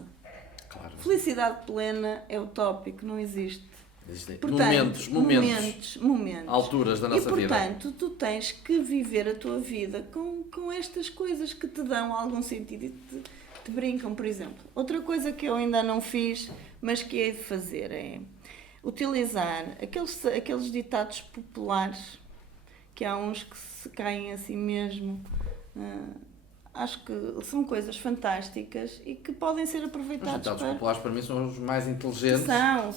Claro. Felicidade plena é utópico, não existe. Existem Portanto, momentos, momentos. alturas da nossa e vida. portanto, tu tens que viver a tua vida com estas coisas que te dão algum sentido te brincam, por exemplo. Outra coisa que eu ainda não fiz, mas que hei de fazer é utilizar aqueles ditados populares, que há uns que se caem assim mesmo. Acho que são coisas fantásticas e que podem ser Os aproveitados ditados para... populares para mim são os mais inteligentes.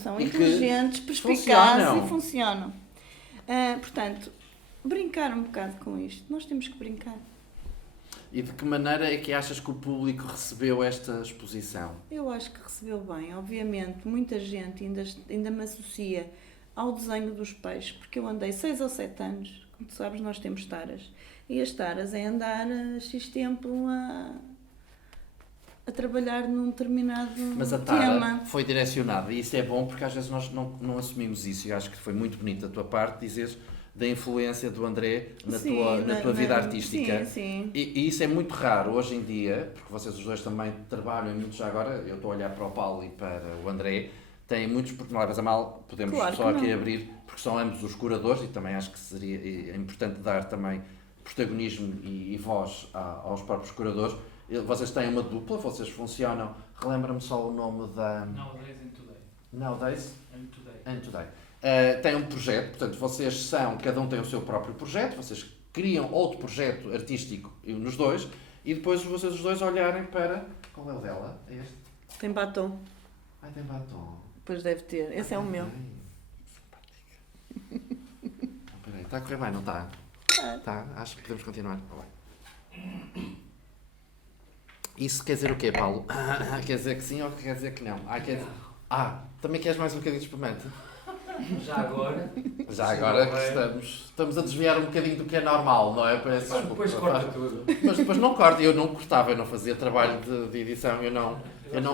São e inteligentes, que perspicazes funcionam. e funcionam. Portanto, brincar um bocado com isto. Nós temos que brincar. E de que maneira é que achas que o público recebeu esta exposição? Eu acho que recebeu bem. Obviamente, muita gente ainda me associa ao desenho dos peixes, porque eu andei 6 ou 7 anos. Como tu sabes, nós temos taras. E as taras é andar X tempo a trabalhar num determinado Mas a tara tema. foi direcionada, e isso é bom porque às vezes nós não assumimos isso, e acho que foi muito bonito da tua parte dizeres da influência do André na tua vida artística. Sim. E isso é muito raro hoje em dia, porque vocês os dois também trabalham muito já agora, eu estou a olhar para o Paulo e para o André, têm muitos, porque não levas a mal, podemos Claro só que aqui não. abrir, porque são ambos os curadores, e também acho que seria importante dar também protagonismo e voz aos próprios curadores. Vocês têm uma dupla, vocês funcionam. Relembra-me só o nome da... Nowadays and Today. Nowadays And Today. and Today. Tem um projeto, portanto, cada um tem o seu próprio projeto, vocês criam outro projeto artístico nos dois, e depois vocês os dois olharem para... Qual é o dela? É este? Tem batom. Ai, tem batom. Pois deve ter. Esse é o meu. Simpática. Espera aí, está a correr bem, não está? Tá, acho que podemos continuar. Isso quer dizer o quê, Paulo? Quer dizer que sim ou quer dizer que não? Também queres mais um bocadinho de espumante? Já agora. Já agora que estamos a desviar um bocadinho do que é normal, não é? Parece, Mas depois corta tudo. Mas depois não corta, eu não cortava, eu não fazia trabalho de edição, eu não.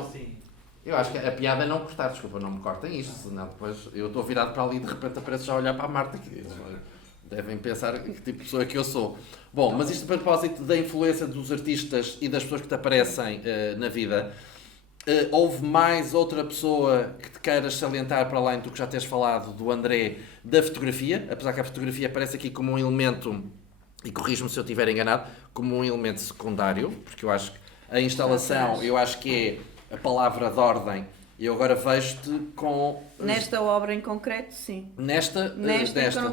Assim. Eu acho que a piada é não cortar, desculpa, não me cortem isto, senão depois eu estou virado para ali e de repente apareço já a olhar para a Marta, que eles devem pensar que tipo de pessoa é que eu sou. Bom, mas isto a propósito da influência dos artistas e das pessoas que te aparecem na vida, houve mais outra pessoa que te queiras salientar para além do que já tens falado do André, da fotografia, apesar que a fotografia aparece aqui como um elemento, e corrijo-me se eu estiver enganado, como um elemento secundário, porque eu acho que a instalação, eu acho que é a palavra de ordem. Eu agora vejo-te com... Nesta obra em concreto, sim. Nesta.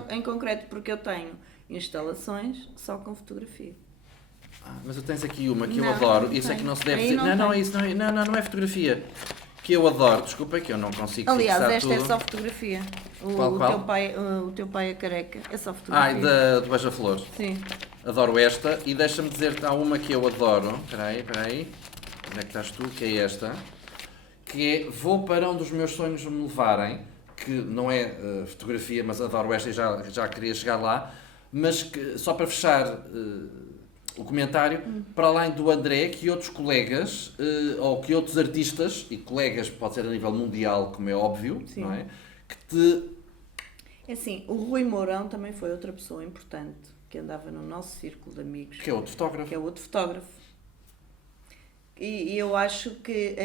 Em concreto, porque eu tenho instalações só com fotografia. Mas eu tens aqui uma que eu Não, adoro. não Isso é tem. que não se deve Aí dizer. não Não, tem. isso não é fotografia. Que eu adoro. Desculpa, que eu não consigo Aliás, fixar esta tudo. é só fotografia. Qual? O teu pai é careca. É só fotografia. Do Beija-Flor. Sim. Adoro esta. E deixa-me dizer-te, há uma que eu adoro. Espera aí. Onde é que estás tu? Que é esta. Que é Vou para onde os meus sonhos me levarem. Que não é fotografia, mas adoro esta e já queria chegar lá. Mas que, só para fechar o comentário, para além do André, que outros colegas, ou que outros artistas, e colegas pode ser a nível mundial, como é óbvio, Sim. não é? Que te... É assim, o Rui Mourão também foi outra pessoa importante, que andava no nosso círculo de amigos. Que é outro fotógrafo. Que é outro fotógrafo. E eu acho que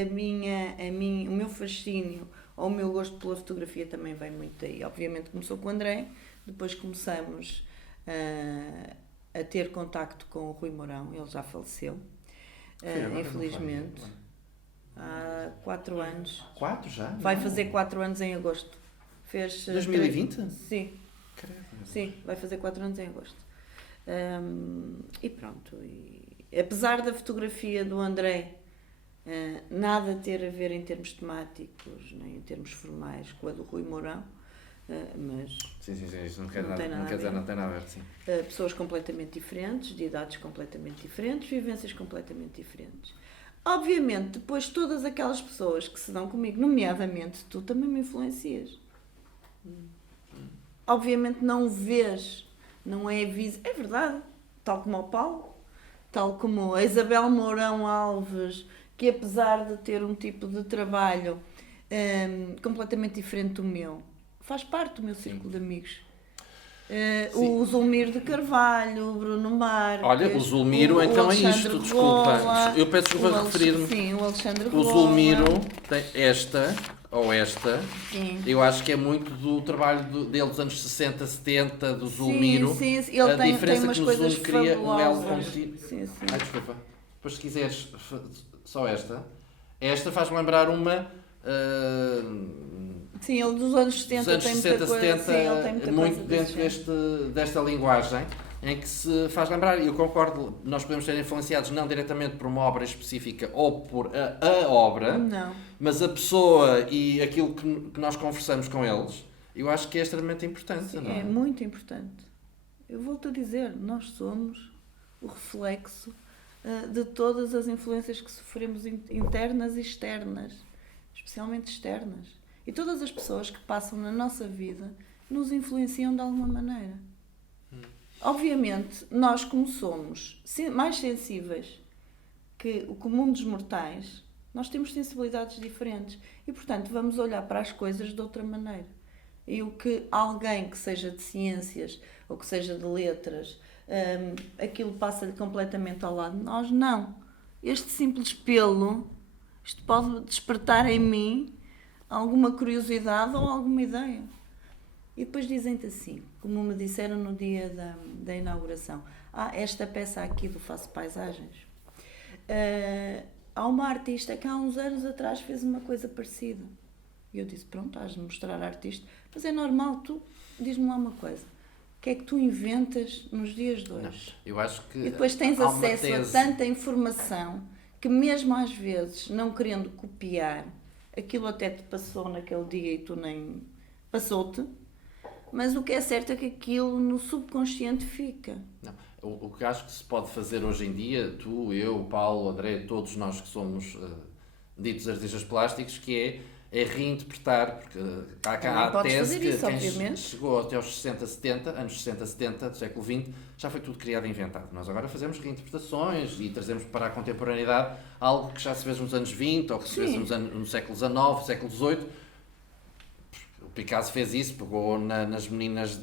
o meu fascínio, ou o meu gosto pela fotografia também vem muito daí. Obviamente começou com o André, depois começamos a ter contacto com o Rui Mourão, ele já faleceu, infelizmente, há 4 anos. 4 já? Vai Não. fazer 4 anos em agosto. Fez 2020? Sim. Credo. Sim, vai fazer 4 anos em agosto. E pronto. E, apesar da fotografia do André nada ter a ver em termos temáticos, nem em termos formais com a do Rui Mourão, mas Sim, isso não tem nada a ver, sim. pessoas completamente diferentes, de idades completamente diferentes, vivências completamente diferentes. Obviamente, depois todas aquelas pessoas que se dão comigo, nomeadamente tu, também me influencias. Obviamente não vês, não é visível, é verdade, tal como o Paulo, tal como a Isabel Mourão Alves, que apesar de ter um tipo de trabalho completamente diferente do meu, faz parte do meu círculo de amigos. O Zulmiro de Carvalho, o Bruno Marques... Olha, o Zulmiro então é Alexandre isto, desculpa. Gola, Eu peço desculpa de referir-me. Sim, o Alexandre O Gola. Zulmiro tem esta, Sim. eu acho que é muito do trabalho dele dos anos 60, 70, do Zulmiro. Sim, ele a tem diferença umas que no coisas Zoom cria um elo fabulosas. contínuo. Sim. Ai, desculpa. Depois se quiseres só esta. Esta faz-me lembrar uma Sim, ele dos anos 70 dos anos tem 60, muita coisa. 70, Sim, ele tem muita muito coisa dentro desse género. desta linguagem, em que se faz lembrar, e eu concordo, nós podemos ser influenciados não diretamente por uma obra específica ou por a obra, Não. mas a pessoa e aquilo que nós conversamos com eles, eu acho que é extremamente importante. Sim, Não é muito importante. Eu volto a dizer, nós somos o reflexo de todas as influências que sofremos internas e externas, especialmente externas. E todas as pessoas que passam na nossa vida nos influenciam de alguma maneira. Obviamente, nós como somos mais sensíveis que o comum dos mortais, nós temos sensibilidades diferentes e, portanto, vamos olhar para as coisas de outra maneira. E o que alguém que seja de ciências ou que seja de letras, aquilo passa-lhe completamente ao lado de nós, não. Este simples pelo, isto pode despertar em mim alguma curiosidade ou alguma ideia. E depois dizem-te assim, como me disseram no dia da inauguração, esta peça aqui do Faço Paisagens, há uma artista que há uns anos atrás fez uma coisa parecida. E eu disse, pronto, has de mostrar artista. Mas é normal, tu, diz-me lá uma coisa, o que é que tu inventas nos dias de hoje? Não, eu acho que E depois tens há uma acesso tese. a tanta informação que mesmo às vezes, não querendo copiar, aquilo até te passou naquele dia e tu nem passou-te, mas o que é certo é que aquilo no subconsciente fica. Não, o que acho que se pode fazer hoje em dia, tu, eu, o Paulo, o André, todos nós que somos ditos artistas plásticos, que é reinterpretar, porque há Também a podes tese fazer que isso, quem obviamente. chegou até aos 60, 70, anos 60, 70 do século XX, já foi tudo criado e inventado. Nós agora fazemos reinterpretações e trazemos para a contemporaneidade algo que já se fez nos anos 20 ou que se fez no século XIX, século XVIII. O Picasso fez isso, pegou nas meninas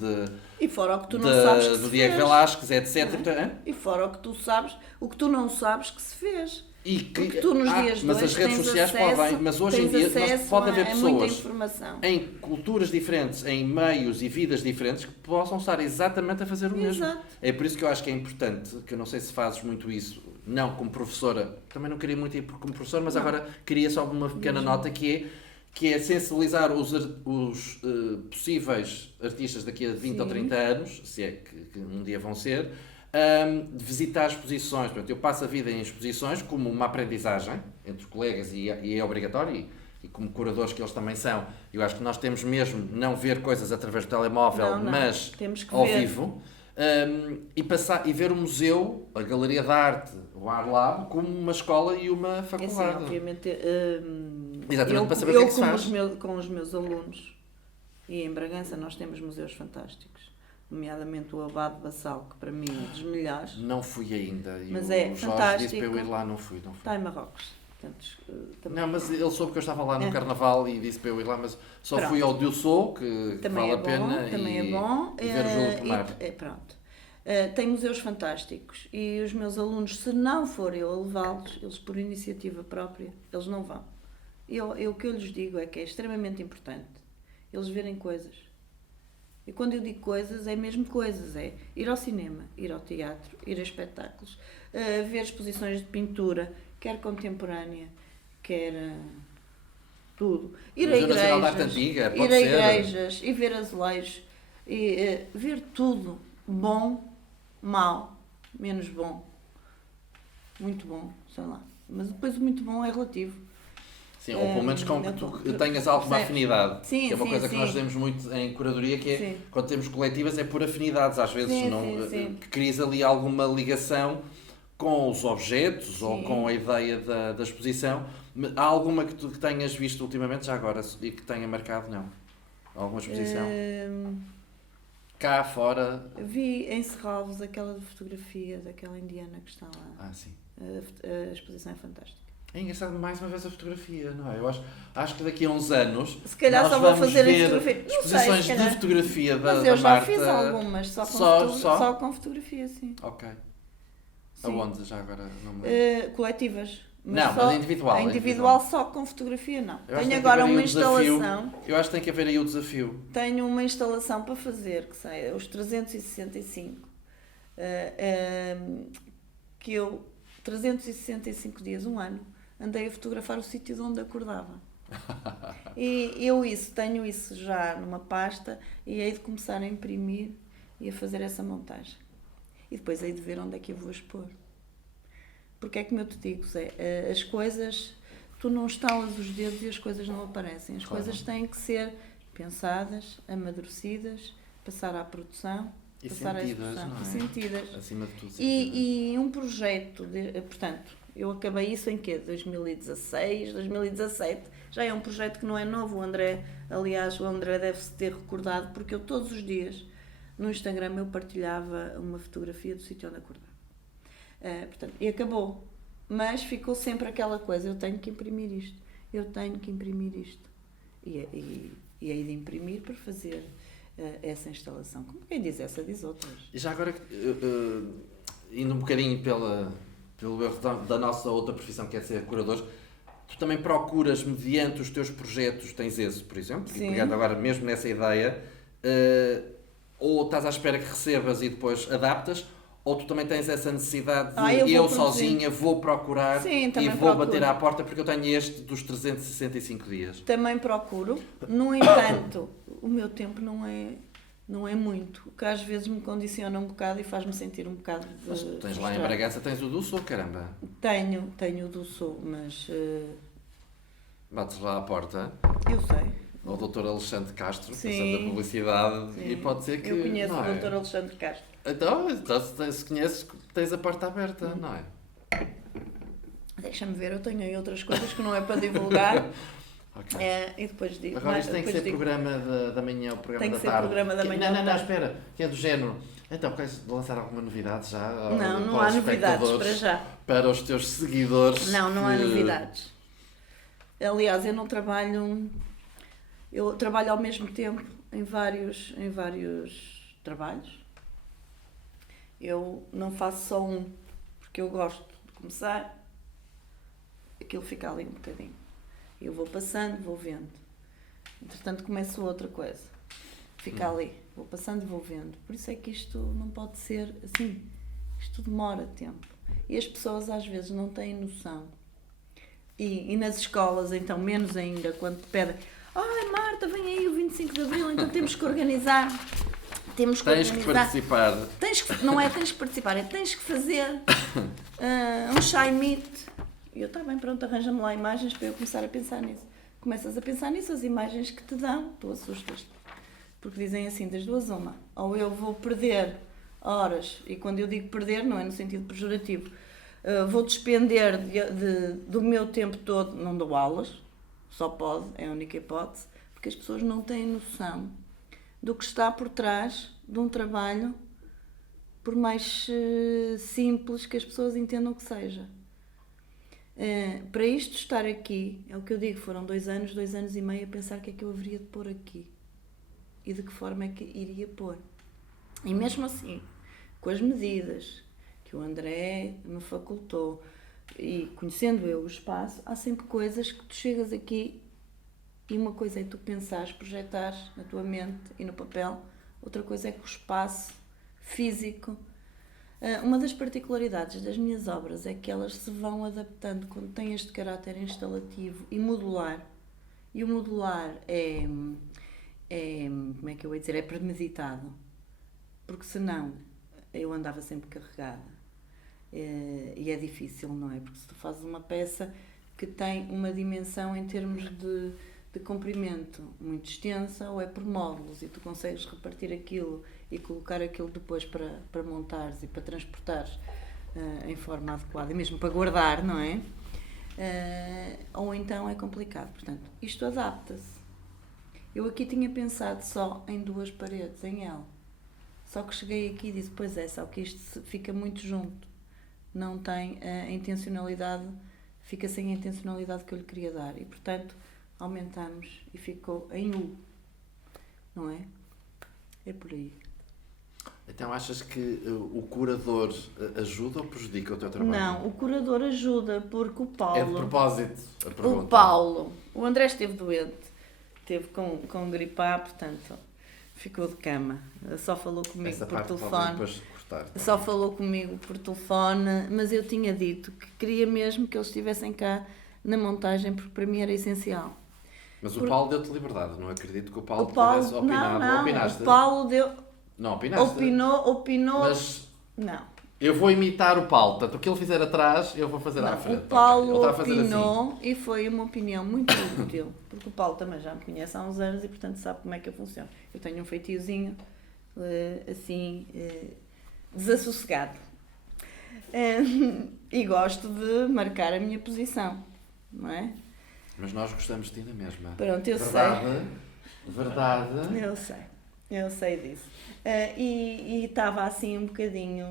E fora o que tu não sabes que do se Diego fez. Velázquez, etc. Não é? Portanto, hã? E fora o que tu sabes, o que tu não sabes que se fez. E que, Porque tu nos dias de mas hoje as redes tens sociais acesso, podem, mas hoje em tens dia acesso pode haver a muita pessoas informação. em culturas diferentes, em meios e vidas diferentes que possam estar exatamente a fazer o mesmo. Exato. É por isso que eu acho que é importante, que eu não sei se fazes muito isso, não como professora, também não queria muito ir como professora, mas agora queria só uma pequena nota que é sensibilizar os possíveis artistas daqui a 20 ou 30 anos, se é que um dia vão ser, de visitar exposições. Portanto, eu passo a vida em exposições como uma aprendizagem entre colegas e é obrigatório, e como curadores que eles também são, eu acho que nós temos mesmo não ver coisas através do telemóvel, Não, mas temos que ao ver. vivo, e ver o museu, a Galeria de Arte, o Art Lab, como uma escola e uma É assim, faculdade. obviamente, Exatamente, para saber o que é que se faz. com os meus alunos, e em Bragança nós temos museus fantásticos, nomeadamente o Abade Bassal, que para mim é dos melhores, Não fui ainda. E Mas o é Jorge fantástico. disse para eu ir lá, não fui. está em Marrocos. Portanto, também, Não, mas ele soube que eu estava lá no É. Carnaval e disse para eu ir lá, mas só Pronto. fui ao Diossou, que também vale é a pena, bom, também e, é bom. e ver o Júlio Pomar. Pronto. Tem museus fantásticos e os meus alunos, se não for eu a levá-los, eles por iniciativa própria, eles não vão. O que eu lhes digo é que é extremamente importante eles verem coisas. E quando eu digo coisas, é mesmo coisas. É ir ao cinema, ir ao teatro, ir a espetáculos, ver exposições de pintura, quer contemporânea, quer tudo. Ir a Museu Nacional de Arte igrejas, Antiga, ir pode a ser. igrejas e ver azulejos, e ver tudo. Bom, mau, menos bom, muito bom, sei lá. Mas depois o muito bom é relativo. Sim, ou pelo menos com que tu tu tenhas alguma percebes? afinidade. Sim, que é uma sim, coisa que sim. nós dizemos muito em curadoria, que é Sim. quando temos coletivas é por afinidades, às vezes Sim, não, sim. que crias ali alguma ligação com os objetos ou Sim. com a ideia da exposição. Há alguma que tu que tenhas visto ultimamente, já agora, e que tenha marcado? Não. Alguma exposição? Cá, fora? Vi em Serralves aquela de fotografia daquela indiana que está lá. Ah, sim. A exposição é fantástica. É engraçado mais uma vez a fotografia, não é? Eu acho que daqui a uns anos Se calhar nós só vou vamos fazer em ver fotografia. Não sei, exposições se calhar. de fotografia da, Mas eu da já Marta. fiz algumas, só com, Só? só com fotografia, sim. Ok. Sim. Aonde já agora? Não me lembro. Coletivas. Não, só, mas individual, individual só com fotografia não. Eu acho que Tenho tem que agora haver aí uma um desafio. instalação. Eu acho que tem que haver aí o desafio. Tenho uma instalação para fazer, que sei, os 365. Que eu, 365 dias, um ano, andei a fotografar o sítio de onde acordava. E tenho isso já numa pasta e hei de começar a imprimir e a fazer essa montagem. E depois hei de ver onde é que eu vou expor. Porque é como eu te digo, Zé, as coisas, tu não estalas os dedos e as coisas não aparecem. As coisas têm que ser pensadas, amadurecidas, passar à produção, E passar sentidas, à execução. não é? E sentidas. Acima de tudo, sentidas. E um projeto, portanto, eu acabei isso em quê? 2016, 2017. Já é um projeto que não é novo. O André deve-se ter recordado, porque eu todos os dias no Instagram eu partilhava uma fotografia do sítio onde acordava. Portanto, e acabou. Mas ficou sempre aquela coisa, eu tenho que imprimir isto. E hei de imprimir para fazer essa instalação. Como quem diz essa, diz outras. E já agora, indo um bocadinho pelo erro da nossa outra profissão, que é ser curador, tu também procuras, mediante os teus projetos, tens esse, por exemplo, e Sim. pegando agora mesmo nessa ideia, ou estás à espera que recebas e depois adaptas, ou tu também tens essa necessidade de eu vou sozinha vou procurar Sim, e também vou procuro. bater à porta porque eu tenho este dos 365 dias. Também procuro. No entanto, o meu tempo não é muito, o que às vezes me condiciona um bocado e faz-me sentir um bocado de Mas tens lá em frustrada. Bragança, tens o do Sul, caramba. Tenho o do Sul, mas Bates lá à porta, eu sei. ao Dr. Alexandre Castro, Sim. passando a publicidade, Sim. e pode ser que... Eu conheço não o é? Dr. Alexandre Castro. Então, se conheces, tens a porta aberta, não é? Deixa-me ver, eu tenho aí outras coisas que não é para divulgar. Ok. E depois digo. Agora isto tem que depois ser digo. programa da manhã ou programa Tem que da ser tarde. programa da manhã ou Não, tarde. espera, que é do género. Então, queres lançar alguma novidade já? Não Para há os novidades espectadores, para já. Para os teus seguidores. Não há que- novidades. Aliás, eu não trabalho. Eu trabalho ao mesmo tempo em vários trabalhos. Eu não faço só um, porque eu gosto de começar, aquilo fica ali um bocadinho. Eu vou passando, vou vendo. Entretanto, começo outra coisa. Fica ali. Vou passando e vou vendo. Por isso é que isto não pode ser assim. Isto demora tempo. E as pessoas às vezes não têm noção. E nas escolas, então, menos ainda, quando te pedem: ai, Marta, vem aí o 25 de Abril, então temos que organizar. Tens que participar. Tens que participar, tens que fazer um shy meet. E eu, está bem, pronto, arranja-me lá imagens para eu começar a pensar nisso. Começas a pensar nisso, as imagens que te dão, tu assustas-te. Porque dizem assim, das duas uma. Ou eu vou perder horas, e quando eu digo perder, não é no sentido pejorativo, vou despender do meu tempo todo, não dou aulas, só pode, é a única hipótese, porque as pessoas não têm noção do que está por trás de um trabalho, por mais simples que as pessoas entendam que seja. Para isto estar aqui, é o que eu digo, foram 2 anos e meio a pensar o que é que eu haveria de pôr aqui e de que forma é que iria pôr. E mesmo assim, com as medidas que o André me facultou e conhecendo eu o espaço, há sempre coisas que tu chegas aqui e uma coisa é tu pensares, projetares na tua mente e no papel, outra coisa é que o espaço físico. Uma das particularidades das minhas obras é que elas se vão adaptando quando têm este caráter instalativo e modular. E o modular como é que eu ia dizer, é premeditado. Porque senão eu andava sempre carregada. E é difícil, não é? Porque se tu fazes uma peça que tem uma dimensão em termos de comprimento muito extensa, ou é por módulos e tu consegues repartir aquilo e colocar aquilo depois para montares e para transportares em forma adequada e mesmo para guardar, não é? Ou então é complicado. Portanto, isto adapta-se. Eu aqui tinha pensado só em 2 paredes, em L. Só que cheguei aqui e disse, pois é, só que isto fica muito junto. Não tem a intencionalidade, fica sem a intencionalidade que eu lhe queria dar. E, portanto, aumentamos e ficou em U, não é? É por aí. Então achas que o curador ajuda ou prejudica o teu trabalho? Não, o curador ajuda, porque o Paulo... É de propósito a pergunta. O André esteve doente, esteve com gripe A, portanto, ficou de cama. Só falou comigo Essa por parte telefone. depois cortar. Só falou comigo por telefone, mas eu tinha dito que queria mesmo que eles estivessem cá na montagem, porque para mim era essencial. Mas o Paulo deu-te liberdade, não acredito que o Paulo, O Paulo, tivesse opinado. não, Opinaste? o Paulo deu, Não, opinaste. opinou, Mas não. eu vou imitar o Paulo, portanto o que ele fizer atrás, eu vou fazer à Não, frente. o Paulo Ok, ele está a fazer assim. opinou e foi uma opinião muito útil, porque o Paulo também já me conhece há uns anos e, portanto, sabe como é que eu funciono. Eu tenho um feitiozinho, assim, desassossegado. E gosto de marcar a minha posição, não é? Mas nós gostamos de ti na mesma. Pronto, eu Verdade. Verdade. Eu sei disso. E estava assim um bocadinho,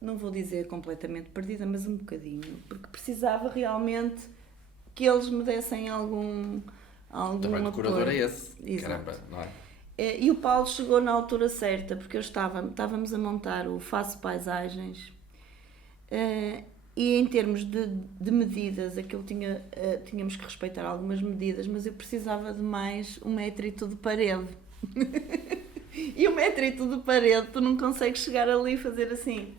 não vou dizer completamente perdida, mas um bocadinho, porque precisava realmente que eles me dessem algum O trabalho de curador apoio. é esse. Exato. Caramba, não é? E o Paulo chegou na altura certa, porque estávamos a montar o Faço Paisagens, e em termos de medidas, aquilo tínhamos que respeitar algumas medidas, mas eu precisava de mais 1 metrito de parede. E 1 metrito de parede, tu não consegues chegar ali e fazer assim.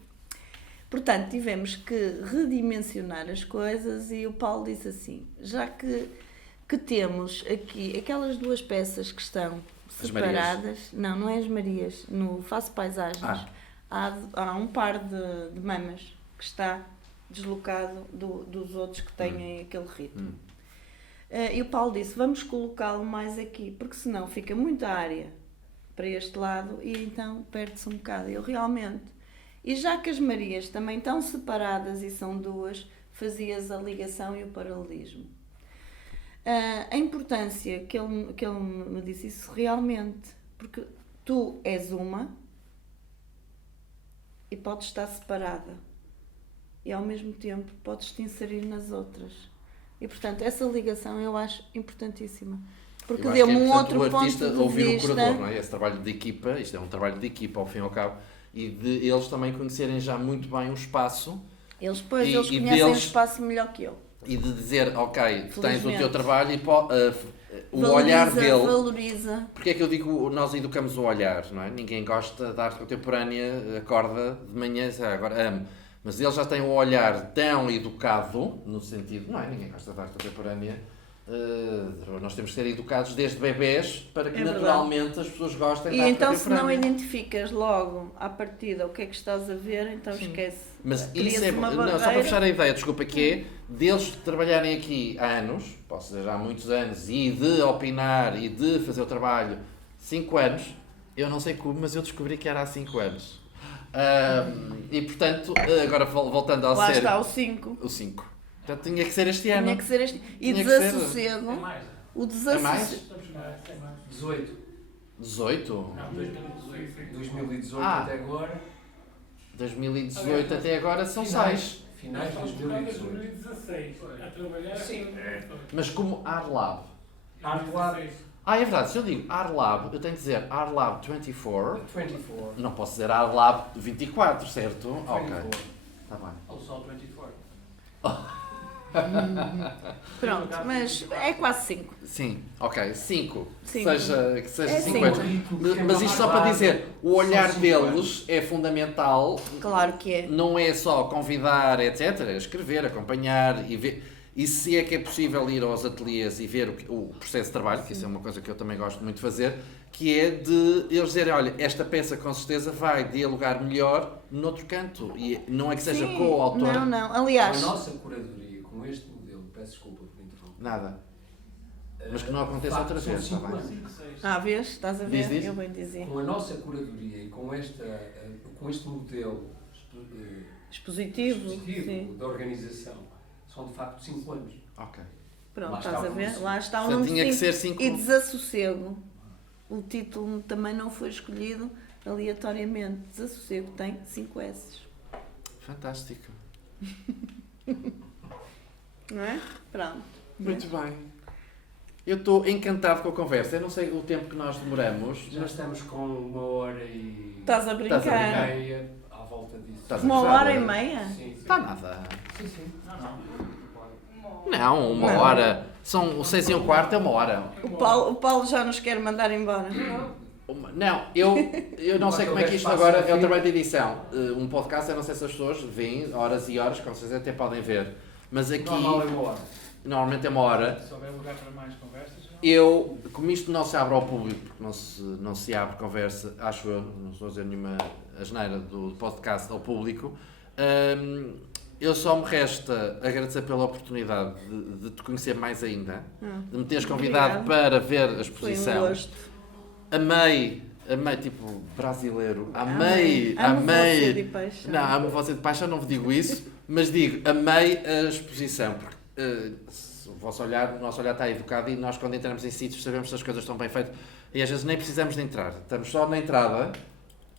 Portanto, tivemos que redimensionar as coisas e o Paulo disse assim, já que temos aqui aquelas 2 peças que estão As separadas, não é as Marias, no Faço Paisagens, há um par de mamas que está deslocado dos outros que têm aquele ritmo. E o Paulo disse, vamos colocá-lo mais aqui, porque senão fica muita área para este lado e então perde-se um bocado. Eu realmente, e já que as Marias também estão separadas e são 2, fazias a ligação e o paralelismo. A importância que ele me disse isso realmente, porque tu és uma e podes estar separada e ao mesmo tempo podes te inserir nas outras. E portanto essa ligação eu acho importantíssima. Porque Eu acho que deu-me um importante outro o artista ponto de ouvir vista. o curador, não é? Esse trabalho de equipa, isto é um trabalho de equipa ao fim e ao cabo, e de eles também conhecerem já muito bem o espaço Eles E- conhecem e o deles- espaço melhor que eu. e de dizer, ok, tens o Felizmente. teu trabalho e o olhar dele. Valoriza. Porque é que eu digo, nós educamos o olhar, não é? Ninguém gosta da arte contemporânea, acorda de manhã e diz, agora amo. Mas ele já tem um olhar tão educado, no sentido, não é? Ninguém gosta da arte contemporânea. Nós temos que ser educados desde bebés para que É verdade. naturalmente as pessoas gostem E da arte então se não contemporânea. identificas logo à partida o que é que estás a ver, então esquece. Mas Cria-se isso é uma não, só para barreira. fechar a ideia, desculpa, que é deles trabalharem aqui há anos, posso dizer já há muitos anos, e de opinar e de fazer o trabalho 5 anos, eu não sei como, mas eu descobri que era há 5 anos. E portanto, agora voltando ao Lá sério. está o 5. O 5. Portanto, tinha que ser este ano. Tinha que ser este. E Tinha que ser. desassossego. É mais. O É mais? desassossego. 18. 18? Não, 2018. 2018 Ah. até agora. 2018 até agora são 6. Finais de Nós 2018. 2016 a trabalhar. Sim. Mas como Arlab. Art Lab. É verdade, se eu digo Arlab, eu tenho que dizer Arlab 24. 24. Não posso dizer Arlab 24, certo? Ok, 24. está bem. Ou só 24. Pronto, mas é quase 5. Sim, ok, 5. Que Cinco. seja É 50. Mas isto só para dizer, o olhar São deles é fundamental. Claro que é. Não é só convidar, etc. É escrever, acompanhar e ver. E se é que é possível ir aos ateliês e ver o processo de trabalho, que isso é uma coisa que eu também gosto muito de fazer, que é de eles dizerem, olha, esta peça com certeza vai dialogar melhor noutro canto. E não é que seja Sim, com o autor. Não. Com Aliás, a nossa curadoria, com este modelo, peço desculpa por interromper. Nada. Mas que não aconteça de facto, outra vez, são está bem? 5 anos. vês? Estás a ver? Diz. Eu bem dizia. Com a nossa curadoria e com este modelo Expositivo. Sim. dispositivo da organização, são de facto 5 anos. Ok. Pronto, Lá estás está a o ver? número Lá está o Portanto, número tinha que 5. ser 5. E desassossego. O título também não foi escolhido aleatoriamente. Desassossego tem 5 S. Fantástico. Não é? Pronto. Muito bem. Eu estou encantado com a conversa. Eu não sei o tempo que nós demoramos. Já estamos com 1 hora e Estás a brincar. Estás a brincar. meia à volta disso. Estás a 1 gozar, hora e não meia? Sim, sim. Está nada. Sim, sim. Não, uma Não. hora. São 6 e um quarto, é uma hora. O Paulo já nos quer mandar embora. Não, eu não sei como é que isto agora é o trabalho de edição. Um podcast, eu não sei se as pessoas veem horas e horas, como vocês até podem ver. Mas aqui, Normal é 1 hora. normalmente é 1 hora. Se houver lugar para mais conversas, não? Eu, como isto não se abre ao público, porque não se abre conversa, acho eu, não estou a dizer nenhuma asneira do podcast ao público, eu só me resta agradecer pela oportunidade de te conhecer mais ainda, de me teres convidado Obrigada. para ver a Foi um exposição. gosto. Amei, tipo, brasileiro, Amo você de paixão. Não, amo você de paixão, não vos digo isso, mas digo, amei a exposição, porque o nosso olhar está educado e nós quando entramos em sítios sabemos se as coisas estão bem feitas e às vezes nem precisamos de entrar, estamos só na entrada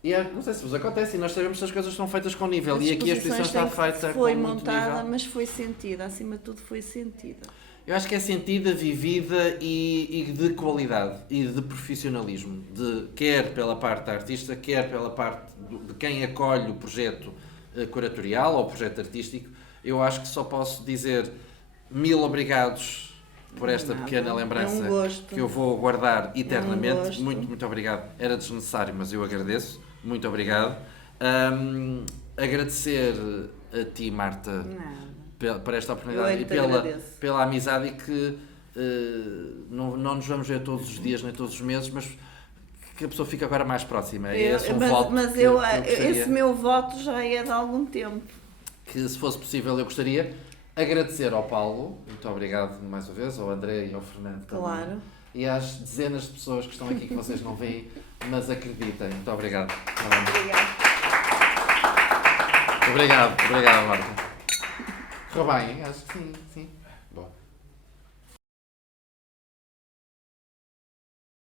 e não sei se vos acontece e nós sabemos se as coisas estão feitas com nível e aqui a exposição está feita com Foi muito montada, nível. mas foi sentida, acima de tudo foi sentida. Eu acho que é sentida, vivida e de qualidade e de profissionalismo, quer pela parte da artista, quer pela parte de quem acolhe o projeto curatorial ou o projeto artístico. Eu acho que só posso dizer 1000 obrigados por esta Nada. pequena É lembrança um gosto. que eu vou guardar eternamente. gosto. Muito obrigado. Era desnecessário, mas eu agradeço. Muito obrigado. Agradecer a ti, Marta, Nada. por esta Eu é oportunidade que e te agradeço. pela amizade e que não nos vamos ver todos os dias nem todos os meses, mas que a pessoa fica agora mais próxima. É esse um voto que eu gostaria, esse meu voto já é de algum tempo. que se fosse possível eu gostaria. Agradecer ao Paulo, muito obrigado mais uma vez, ao André e ao Fernando também. Claro. E às dezenas de pessoas que estão aqui que vocês não veem, mas acreditem. Muito obrigado. Obrigada. Obrigado, Marta. Correu bem, acho que sim. Boa.